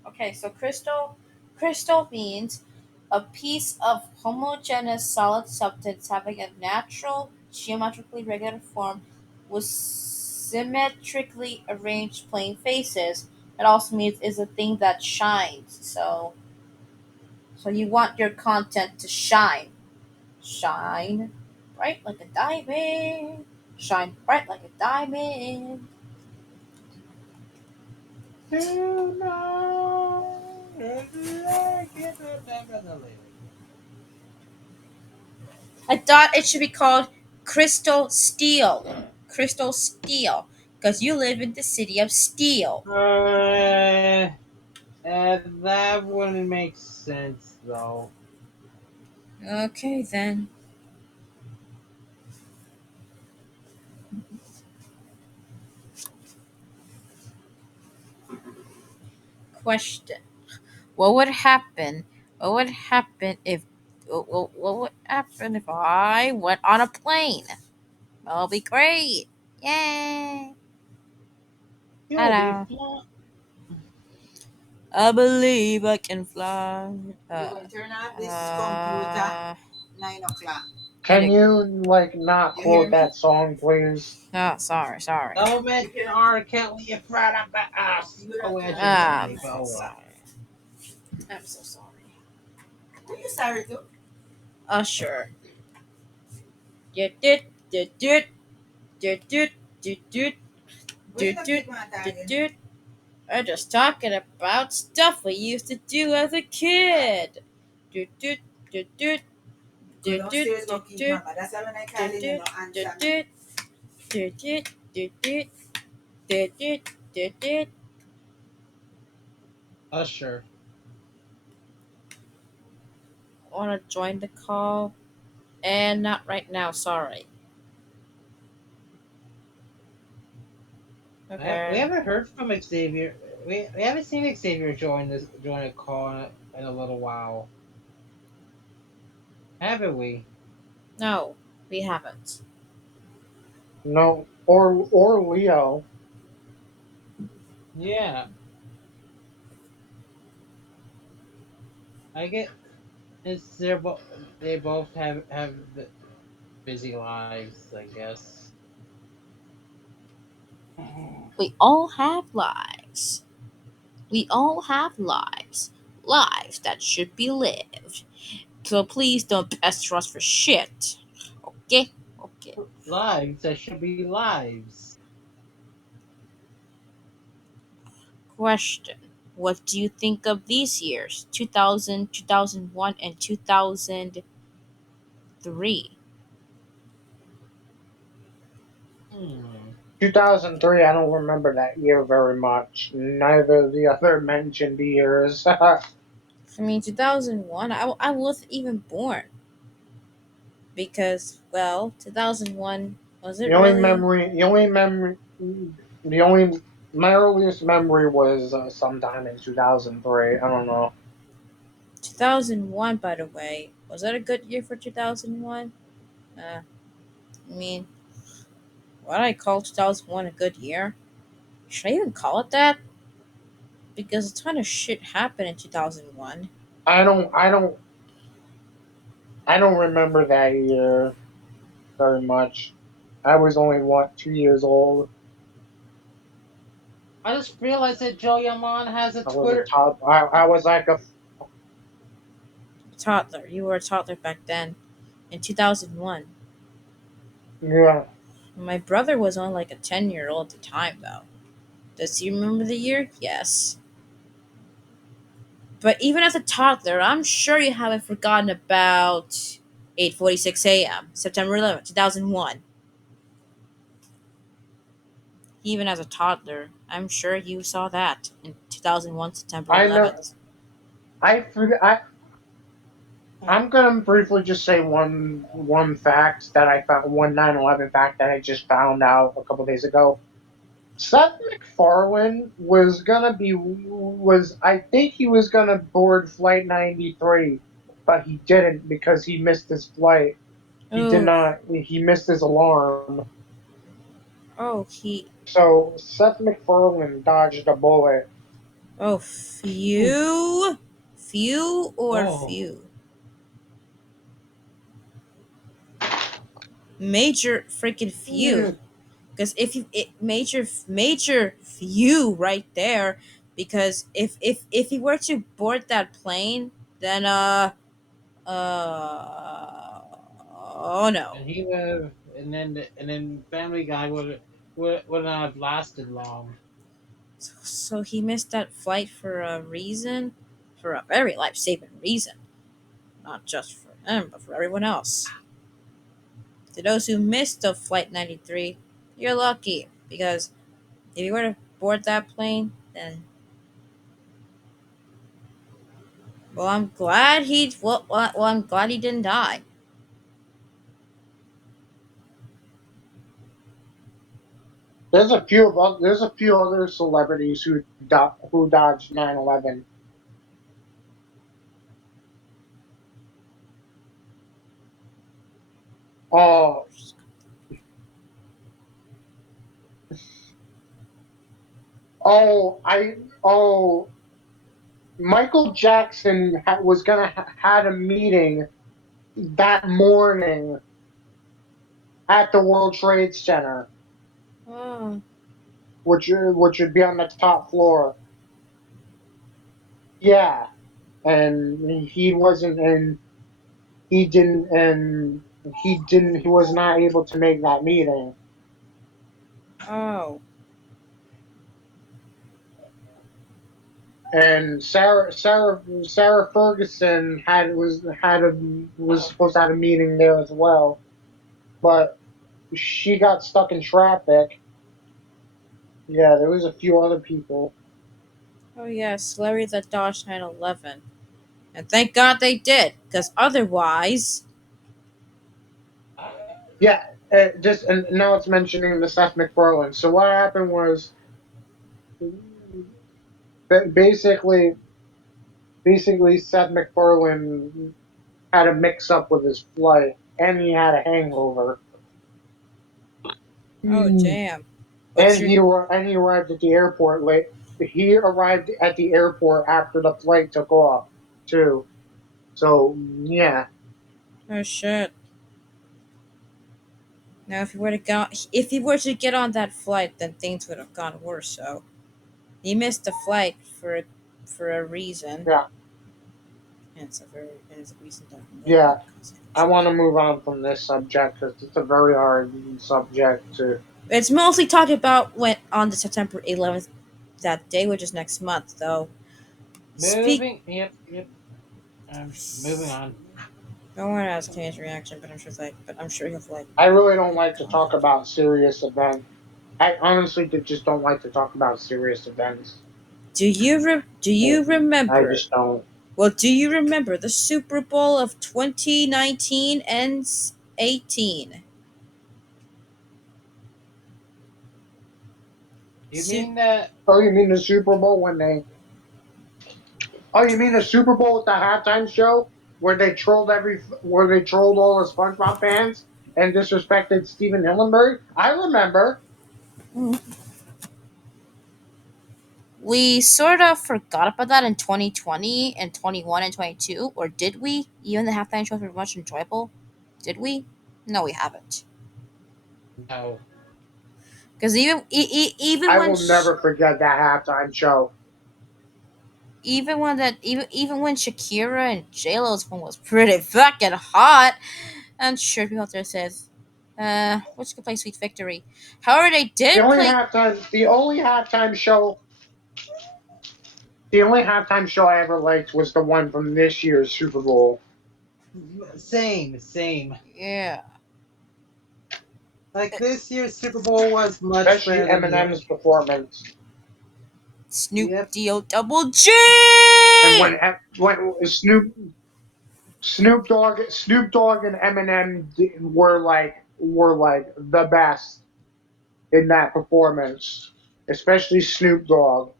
Okay, so crystal means a piece of homogeneous solid substance having a natural geometrically regular form with symmetrically arranged plane faces. It also means is a thing that shines. So you want your content to shine. Shine bright like a diamond. Shine bright like a diamond. I thought it should be called Crystal Steel. Crystal Steel. Because you live in the city of Steel. that wouldn't make sense though. Okay, then. Question. What would happen? What would happen if. What would happen if I went on a plane? That'll be great. Yay. You'll be Hello. fine. I believe I can fly. You will turn off this computer 9 o'clock. Can and you like not You hear quote me? that song, please? oh, sorry. Don't You mention hear me? R. Kelly in front of us. You Oh, don't wait, I turn off shouldn't the say, I'm but so oh well. computer. sorry. I'm so sorry. Are you sorry too? Sure. Did did did did did did did did Where did the did kid man did talking? did. We're just talking about stuff we used to do as a kid. Do do do do Go do do downstairs, do go keep do mama. That's why when I call do in, you do no do answer me. do do do do do do do do. Usher. Want to join the call? And not right now. Sorry. We Okay. haven't heard from Xavier. We haven't seen Xavier join a call in a little while, haven't we? No, we haven't. No, or Leo. Yeah, I get it's they both have busy lives, I guess. We all have lives. We all have lives. Lives that should be lived. So please don't pester us for shit. Okay? Okay. Lives that should be lives. Question. What do you think of these years? 2000, 2001, and 2003. 2003. I don't remember that year very much. Neither of the other mentioned years. 2001, I wasn't even born. Because, well, 2001, was it The only really? memory, the only memory, the only my earliest memory was sometime in 2003. I don't know. 2001, by the way, was that a good year for 2001? I mean, why do I call 2001 a good year? Should I even call it that? Because a ton of shit happened in 2001. I don't I don't I don't remember that year very much. I was only what 2 years old. I just realized that Joe Yaman has a I was a Twitter. top. I was like a Toddler. You were a toddler back then. In 2001. yeah. My brother was only like a 10-year-old at the time, though. Does he remember the year? Yes. But even as a toddler, I'm sure you haven't forgotten about 8:46 a.m., September 11th, 2001. Even as a toddler, I'm sure you saw that in 2001, September I know. 11th. I forgot. Uh, I'm gonna briefly just say one fact that I found, one 9/11 fact that I just found out a couple days ago. Seth MacFarlane was I think he was gonna board Flight 93, but he didn't because he missed his flight. oh, He missed his alarm. oh, he, So Seth MacFarlane dodged a bullet. oh, few or Oh, few? Major freaking few. Because if you major few right there, because if he were to board that plane, then oh no. and he would have, and then Family Guy would not have lasted long. So he missed that flight for a reason, for a very life-saving reason, not just for him but for everyone else. To those who missed the flight 93, you're lucky, because if you were to board that plane, then I'm glad he didn't die. There's a few other celebrities who dodged 9/11. Oh, oh, oh, Michael Jackson was gonna had a meeting that morning at the World Trade Center, Oh, which would be on the top floor. Yeah, and he wasn't, and he didn't, and he was not able to make that meeting. oh, And Sarah Ferguson was supposed to have a meeting there as well, but she got stuck in traffic. Yeah, there was a few other people. oh yes, Larry the Dodge 911. And thank God they did, because otherwise, Yeah, just and now it's mentioning the Seth MacFarlane. So what happened was basically Seth MacFarlane had a mix up with his flight, and he had a hangover. oh Mm. damn. But you're, And he arrived at the airport late. He arrived at the airport after the flight took off too. So yeah, oh shit. Now, if he were to get on that flight, then things would have gone worse. So he missed the flight for a reason, yeah, and it's a reason that would yeah. not cause any I trouble. want to move on from this subject because it's a very hard subject to. It's mostly talking about when on the September 11th, that day, which is next month, though. Speak. Moving. Yep. Yep. Moving on. No one asked his reaction, but I'm sure he'll like I really don't like to talk comment. about serious events. I honestly just don't like to talk about serious events. Do you I remember? just don't. Well, do you remember the Super Bowl of 2019 and 18? You Su- mean that? Oh, you mean the Super Bowl when they Oh, you mean the Super Bowl with the halftime show where they trolled all the SpongeBob fans and disrespected Steven Hillenburg? I remember. We sort of forgot about that in 2020 and 21 and 22, or did we? Even the halftime shows were much enjoyable. Did we? No, we haven't. No. Because even I when will never forget that halftime show. even when Shakira and J Lo's one was pretty fucking hot, I'm sure people out there says, which could play Sweet Victory. However, they The did only play. halftime, the only halftime show, the only halftime show I ever liked was the one from this year's Super Bowl, Same, same. Yeah, Like this year's Super Bowl was much especially better than the. Eminem's performance. Snoop Yep. D-O double G. And when Snoop Dogg and Eminem were like the best in that performance, especially Snoop Dogg.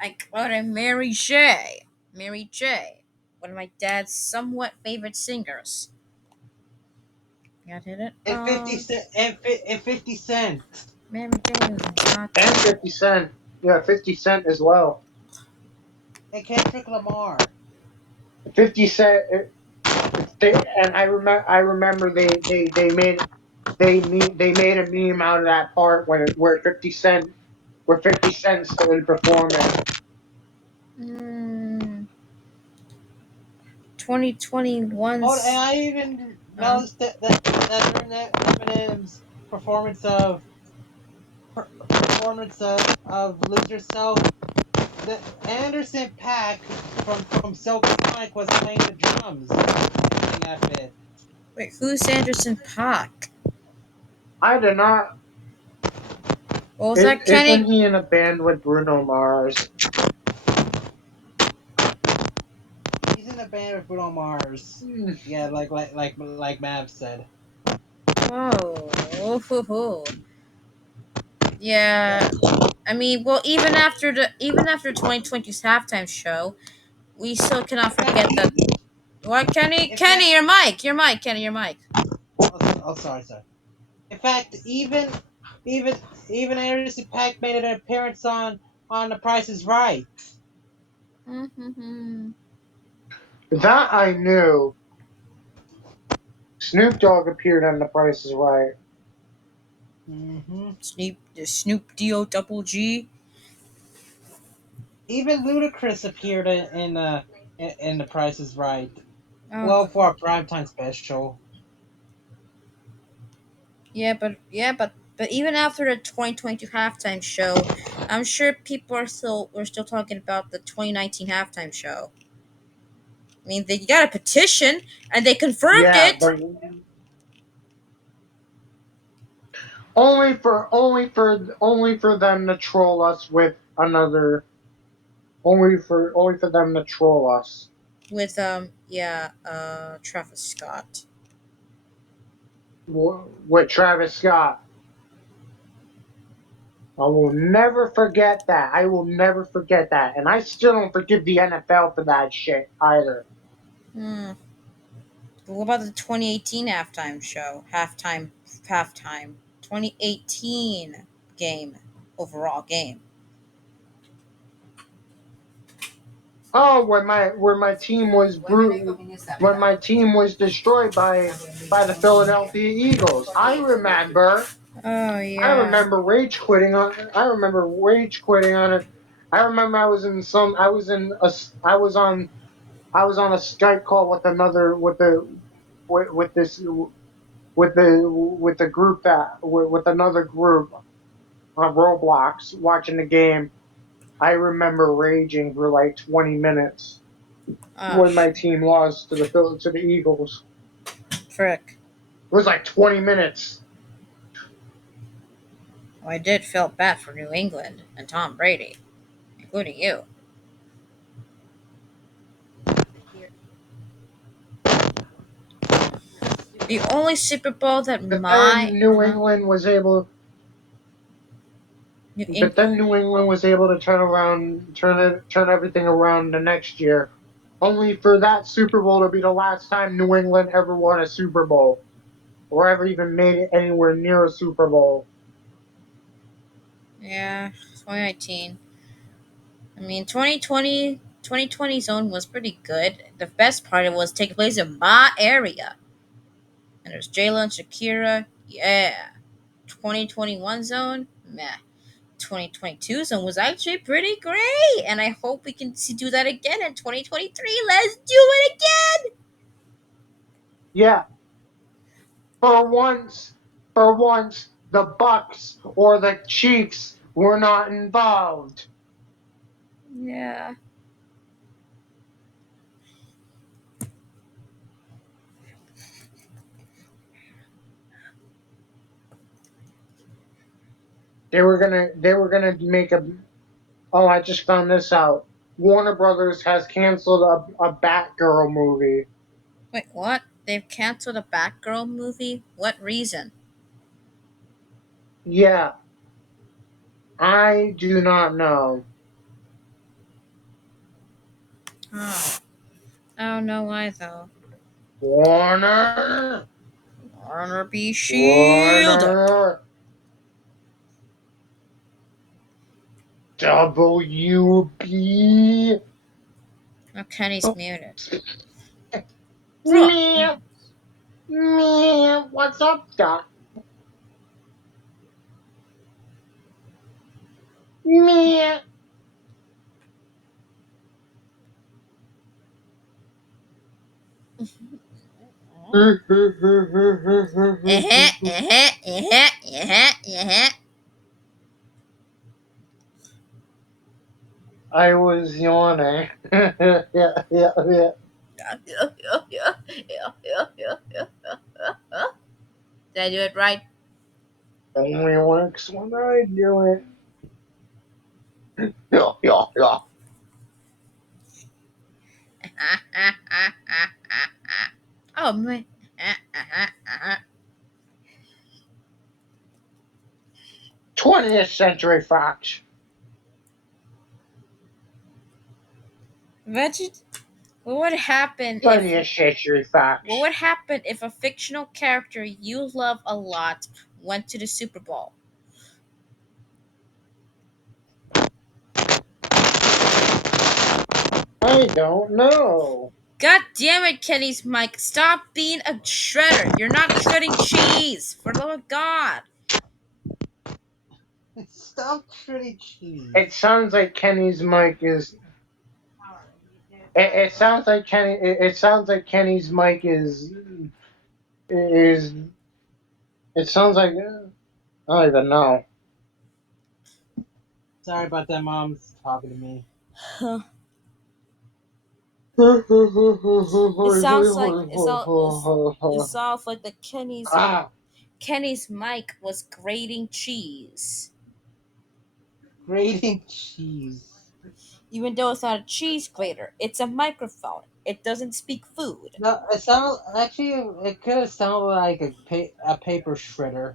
I quoted Mary J. Mary J. One of my dad's somewhat favorite singers. Got hit it. And 50 Cent and 50 Cent. Mary J was hot. And 50 Cent. Yeah, 50 Cent as well. And Kendrick Lamar. 50 Cent. And I remember they made a meme out of that part where 50 Cent started performing. Mm, Oh, and 2021's. I even Uh, noticed that during that Eminem's performance of Lose Yourself, the Anderson Paak from Silk Sonic was playing the drums during that bit. wait, who's Anderson Paak? I did not. What was that, Isn't Kenny? he in a band with Bruno Mars? He's in a band with Bruno Mars. Hmm. Yeah, like Mav said. Oh, Yeah, yeah. I mean, well, even after 2020's halftime show, we still cannot in fact, forget that. What, Kenny? in fact, Kenny, your mic. Your mic. Kenny, your mic. sorry. In fact, even even Anderson Paak made an appearance on The Price Is Right. Mm-hmm. That I knew. Snoop Dogg appeared on The Price is Right. Hmm Snoop D-O double G. Even Ludacris appeared in The Price Is Right. Oh, Well, for a primetime special. yeah, but even after the 2022 halftime show, I'm sure people we're still talking about the 2019 halftime show. I mean, they got a petition and they confirmed Yeah, it but only for them to troll us with another. Only for them to troll us with Travis Scott. with Travis Scott. I will never forget that. I will never forget that. And I still don't forgive the NFL for that shit either. Hmm. But what about the 2018 halftime show? Halftime. 2018 game, overall game. Oh, when my team was destroyed by the Philadelphia Eagles. Oh I yeah. remember rage quitting on. I remember rage quitting on it. I remember I was in some. I was in a. I was on a Skype call with another with this with the group with another group on Roblox watching the game. I remember raging for like 20 minutes Oh when my team lost to the Eagles. frick. It was like 20 minutes. Well, I did feel bad for New England and Tom Brady, including you. The only Super Bowl that If ever my New England was able New But then New England was able to turn everything around the next year, only for that Super Bowl to be the last time New England ever won a Super Bowl or ever even made it anywhere near a Super Bowl. Yeah, 2019. I mean, 2020 zone was pretty good. The best part it was taking place in my area. And there's Jalen, Shakira, yeah. 2021 zone, meh. 2022 zone was actually pretty great, and I hope we can do that again in 2023. Let's do it again. Yeah, for once, the Bucks or the Chiefs were not involved. Yeah. They were gonna make a. Oh, I just found this out. Warner Brothers has canceled a Batgirl movie. Wait, what? They've canceled a Batgirl movie? What reason? Yeah, I do not know. Oh, I don't know why though. Warner, Warner be shielded. Warner, WB. Oh, Kenny's muted. Bro, Me, me, what's up, Doc? Me. I was yawning. Yeah, yeah, yeah. Did I do it right? Only works when I do it. Yeah, yeah, yeah. Oh man. 20th Century Fox. Imagine what would happen if 20th Century Fox. what would happen if a fictional character you love a lot went to the Super Bowl? I don't know. God damn it, Kenny's Mike. Stop being a shredder. You're not shredding cheese. For the love of God. Stop shredding cheese. It sounds like Kenny's mic is. It sounds like Kenny. It sounds like Kenny's mic is. It sounds like I don't even know. Sorry about that, Mom's talking to me. It sounds like it sounds like the Ah, Kenny's mic was grating cheese. Grating cheese. Even though it's not a cheese grater, it's a microphone. It doesn't speak food. No, it sounded actually. It could have sounded like a paper shredder.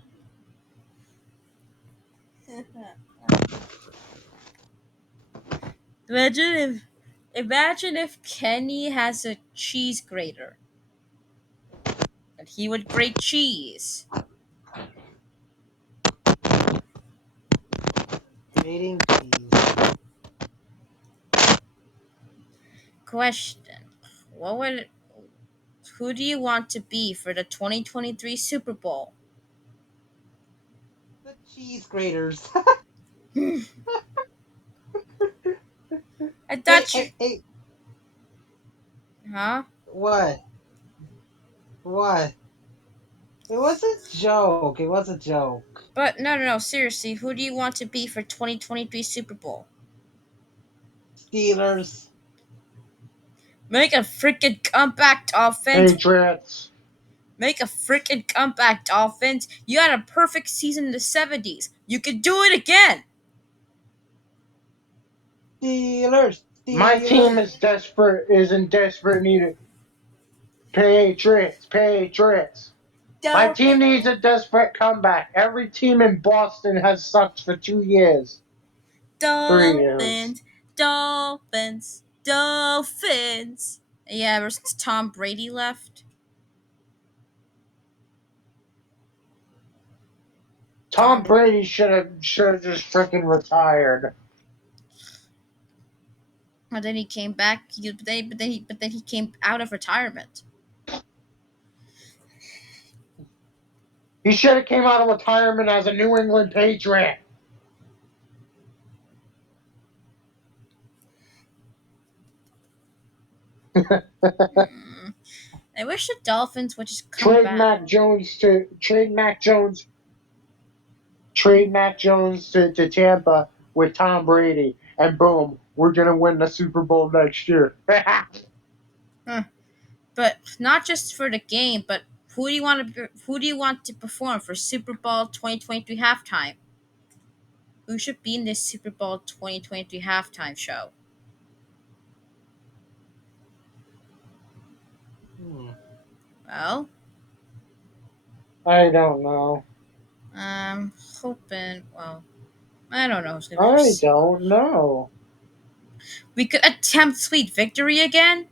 Imagine if Kenny has a cheese grater and he would grate cheese. Grating cheese. Question: What would who do you want to be for the 2023 Super Bowl? The cheese graters. I Hey, thought you, hey, hey! huh? What? What? It was a joke. It was a joke. But no, seriously, who do you want to be for 2023 Super Bowl? Steelers. Make a freaking comeback, Dolphins! Patriots. Make a freaking comeback, Dolphins! You had a perfect season in the 70s. You could do it again. Steelers. My team Steelers. is desperate. Is in desperate need of Patriots. Patriots. My Don't. team needs a desperate comeback. Every team in Boston has sucked for 2 years. 3 years. Dolphins, Dolphins, Dolphins. Yeah, ever since Tom Brady left. Tom Tom, Brady should have just freaking retired. and then he came back. But then he came out of retirement. He should have came out of retirement as a New England Patriot. Hmm. I wish the Dolphins would just come Trade back. Mac Jones to trade Mac Jones to Tampa with Tom Brady, and boom, we're gonna win the Super Bowl next year. Huh. But not just for the game, but who do you want to perform for Super Bowl 2023 halftime? Who should be in this Super Bowl 2023 halftime show? Hmm. Well, I don't know. I'm hoping. Well, I don't know who's gonna be for. I don't know. We could attempt Sweet Victory again.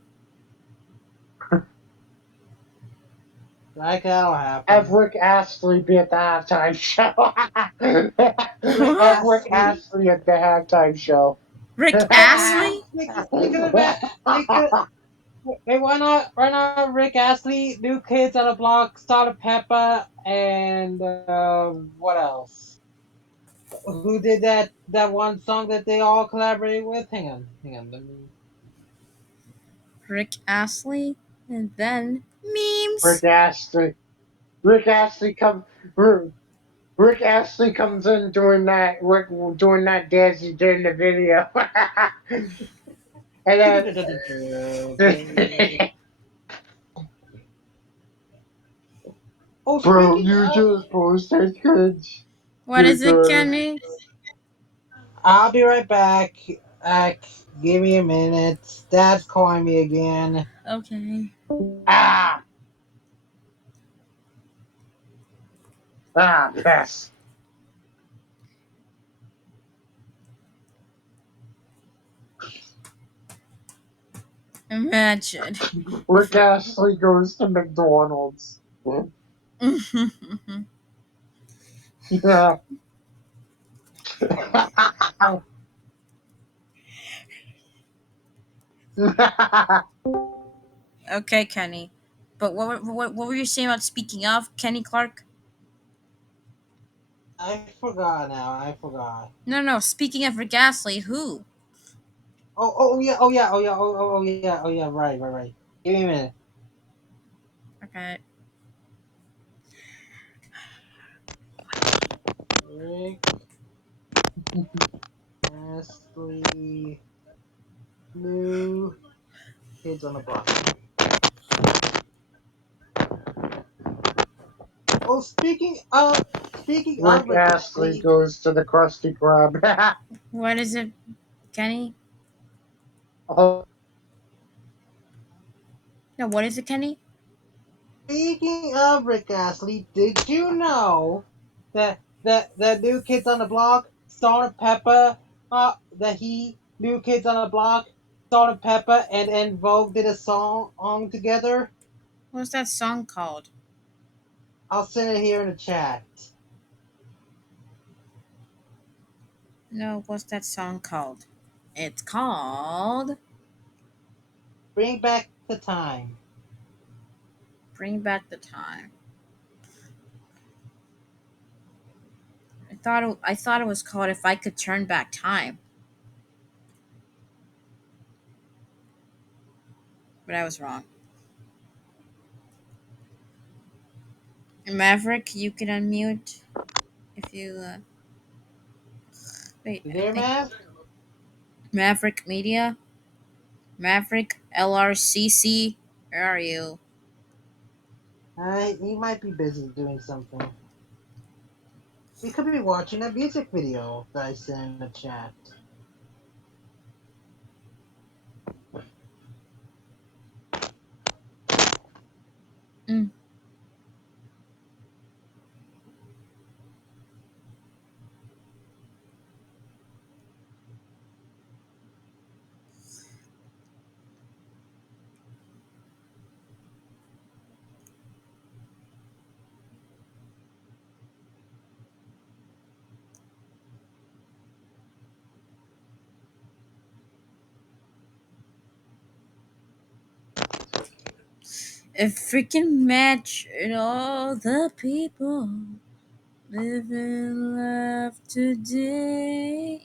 Like that'll happen. Have Rick Astley be at the halftime show. Rick Have Rick Astley. Astley at the halftime show. Rick Ah, Astley? speaking of that, they could. Hey, why not Rick Astley, New Kids on the Block, Salt and Pepper, and what else? Who did that one song that they all collaborated with? Hang on. Let me. Rick Astley? And then Rick memes. Astley. Rick Astley come. Rick Astley comes in doing that dance he did in the video, and then, Okay. Oh, bro, speaking you of, just posted cringe. What You're is it, good. Kenny? I'll be right back. Give me a minute. Dad's calling me again. Okay. Ah, piss. Imagine. Rick For Astley goes to McDonald's. Yeah. Okay, Kenny. But what were you saying about speaking of Kenny Clark? I forgot now. I forgot. No, no. Speaking of Rick Astley, who? Oh yeah. Right. Give me a minute. Okay. Rick Astley, New Kids on the Block. Oh, speaking of Rick Rick Astley Astley, goes to the Krusty Krab. What is it, Kenny? Oh, No, what is it, Kenny? speaking of Rick Astley, did you know that New Kids on the Block, Salt and Pepper, that he New Kids on the Block, Salt and Pepper, and Vogue did a song on together? What's that song called? I'll send it here in the chat. No, what's that song called? It's called Bring back the time. Bring Back the Time. I thought it was called If I Could Turn Back Time, but I was wrong. Maverick, you can unmute if you wait. You I there, think Mav? Maverick Media, Maverick LRCC. Where are you? He might be busy doing something. We could be watching a music video that I sent in the chat. Mm. A freaking match and all the people live and laugh today.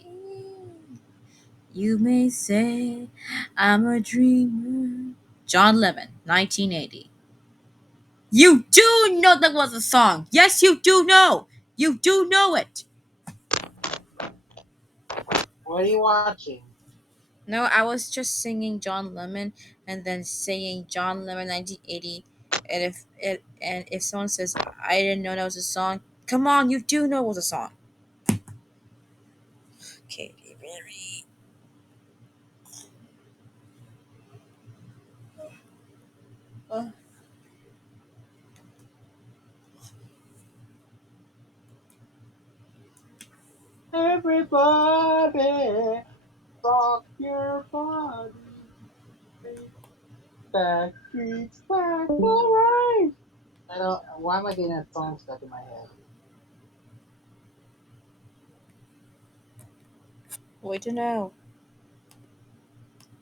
You may say I'm a dreamer. John Lemon, 1980. You do know that was a song. Yes, you do know. You do know it. What are you watching? No, I was just singing John Lemon and then saying John Lemon 1980. And if someone says I didn't know that was a song, come on, you do know it was a song. Katy Perry. Uh, Everybody, rock your body. Back streets back. All right. I don't. Why am I getting that song stuck in my head? Way to know.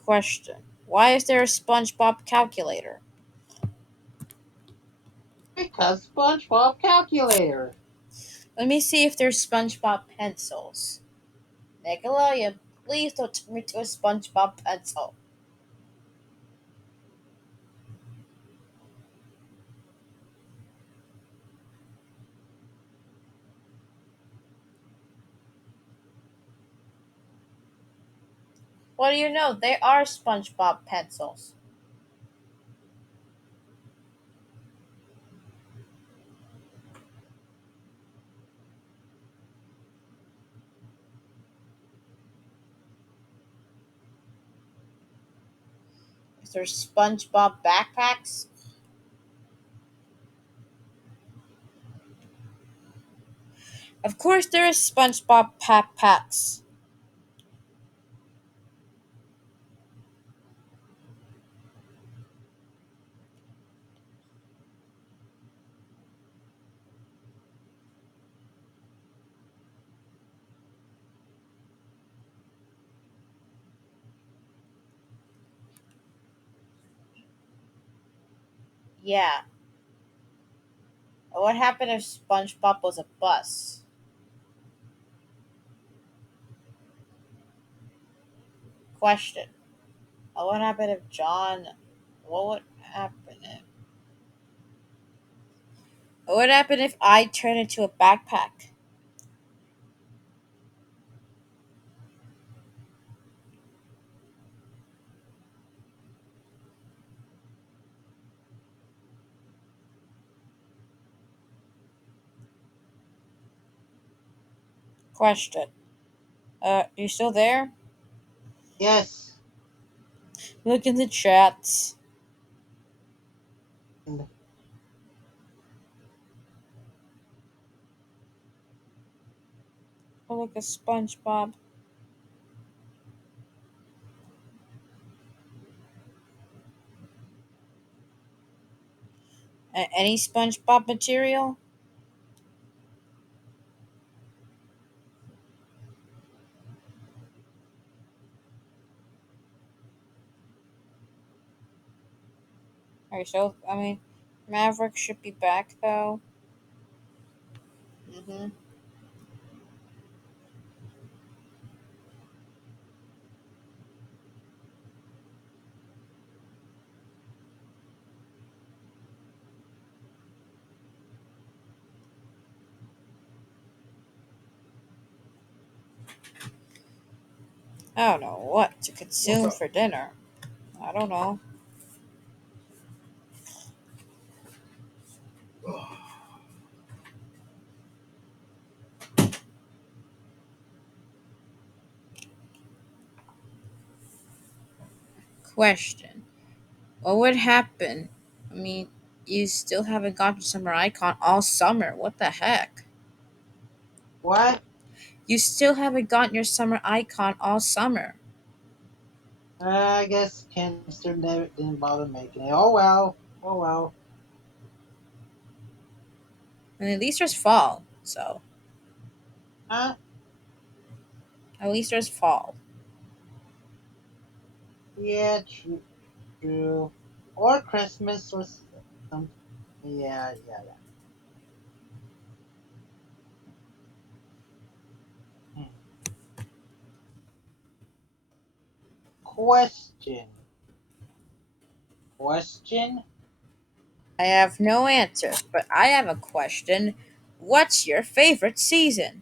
Question: why is there a SpongeBob calculator? Because SpongeBob calculator. Let me see if there's SpongeBob pencils. Nickelodeon, please don't turn me to a SpongeBob pencil. What do you know? They are SpongeBob pencils. Is there SpongeBob backpacks? Of course there is SpongeBob backpacks. Yeah. What happened if SpongeBob was a bus? Question. What happened if John? What would happen if? What would happen if I turn into a backpack? Question. You still there? Yes. Look in the chat. And Oh, look at SpongeBob. Any SpongeBob material? Alright, so I mean, Maverick should be back though. Hmm. I don't know what to What's consume up? for dinner. I don't know. Question: what would happen? I mean, you still haven't gotten Summer Icon all summer. What the heck? what? You still haven't gotten your Summer Icon all summer. I guess Kenster never didn't bother making it. Oh well. Oh well. And at least there's fall. So Huh? at least there's fall. Yeah, true. True. Or Christmas was. Um, yeah, yeah, yeah. Hmm. Question. Question. I have no answers, but I have a question. What's your favorite season?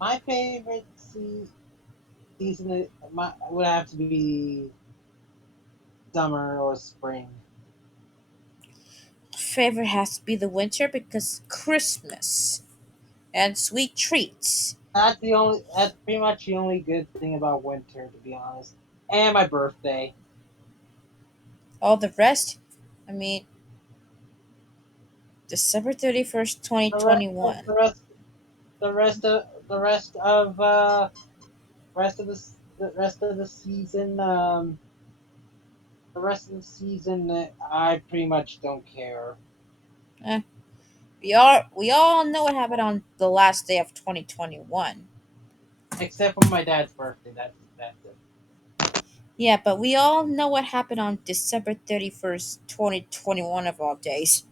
My favorite season would have to be summer or spring. Favorite has to be the winter because Christmas and sweet treats. That's pretty much the only good thing about winter, to be honest. And my birthday. All the rest, I mean, December 31st, The rest, the, 2021. the rest, the rest of the season. The rest of the season, I pretty much don't care, Eh, we all know what happened on the last day of 2021. except for my dad's birthday. That's it. Yeah, but we all know what happened on December 31st, 2021 of all days.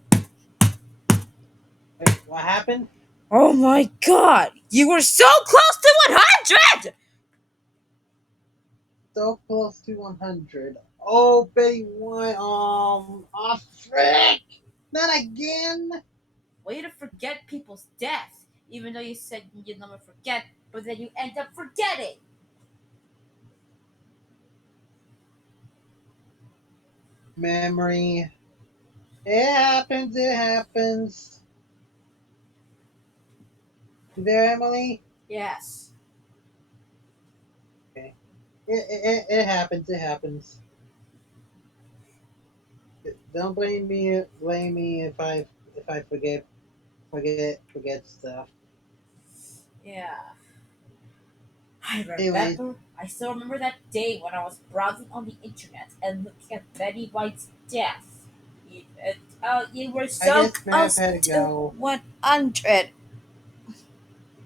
Wait, what happened? Oh my god! You were so close to 100! So close to 100. Oh, Betty won. Oh, frick! Not again. Way to forget people's deaths, even though you said you'd never forget, but then you end up forgetting. Memory. It happens. It happens. You there, Emily? Yes. Okay. It happens. It happens. Don't blame me. Blame me if I forget stuff. Yeah. I Anyways, remember. I still remember that day when I was browsing on the internet and looking at Betty White's death. You were I so guess Mav close had to to go. 100.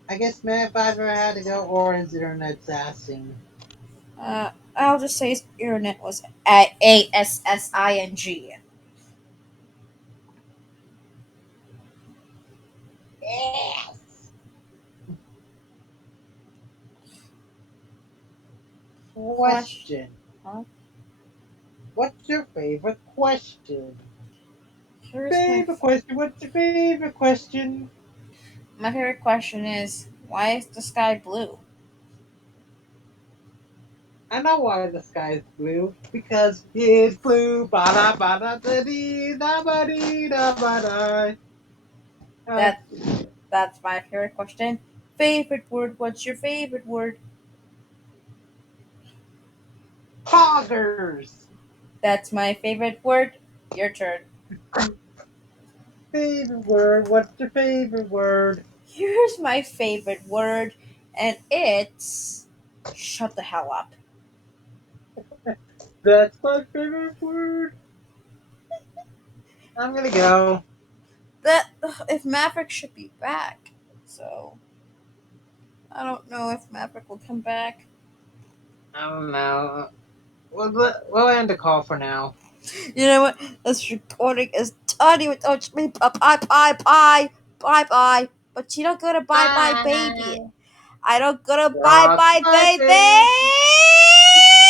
I guess Mav either had to go or his internet's assing. I'll just say his internet was ASSING. Yes. Question. Question. Huh? What's your favorite question? Here's Favorite question. What's your favorite question? my favorite question is why is the sky blue? I know why the sky is blue. Because it's blue. Ba da ba da da dee da ba dee da ba da. Uh, That that's my favorite question. Favorite word? What's your favorite word? Poggers. That's my favorite word. Your turn. Favorite word. What's your favorite word? Here's my favorite word, and it's shut the hell up. That's my favorite word. I'm gonna go. That if Maverick should be back, so I don't know if Maverick will come back. I don't know. We'll end the call for now. You know what? This recording is done. You touch me. Bye bye bye bye bye bye. But you don't go to bye bye baby. Bye. I don't go to bye bye Rock my baby. baby.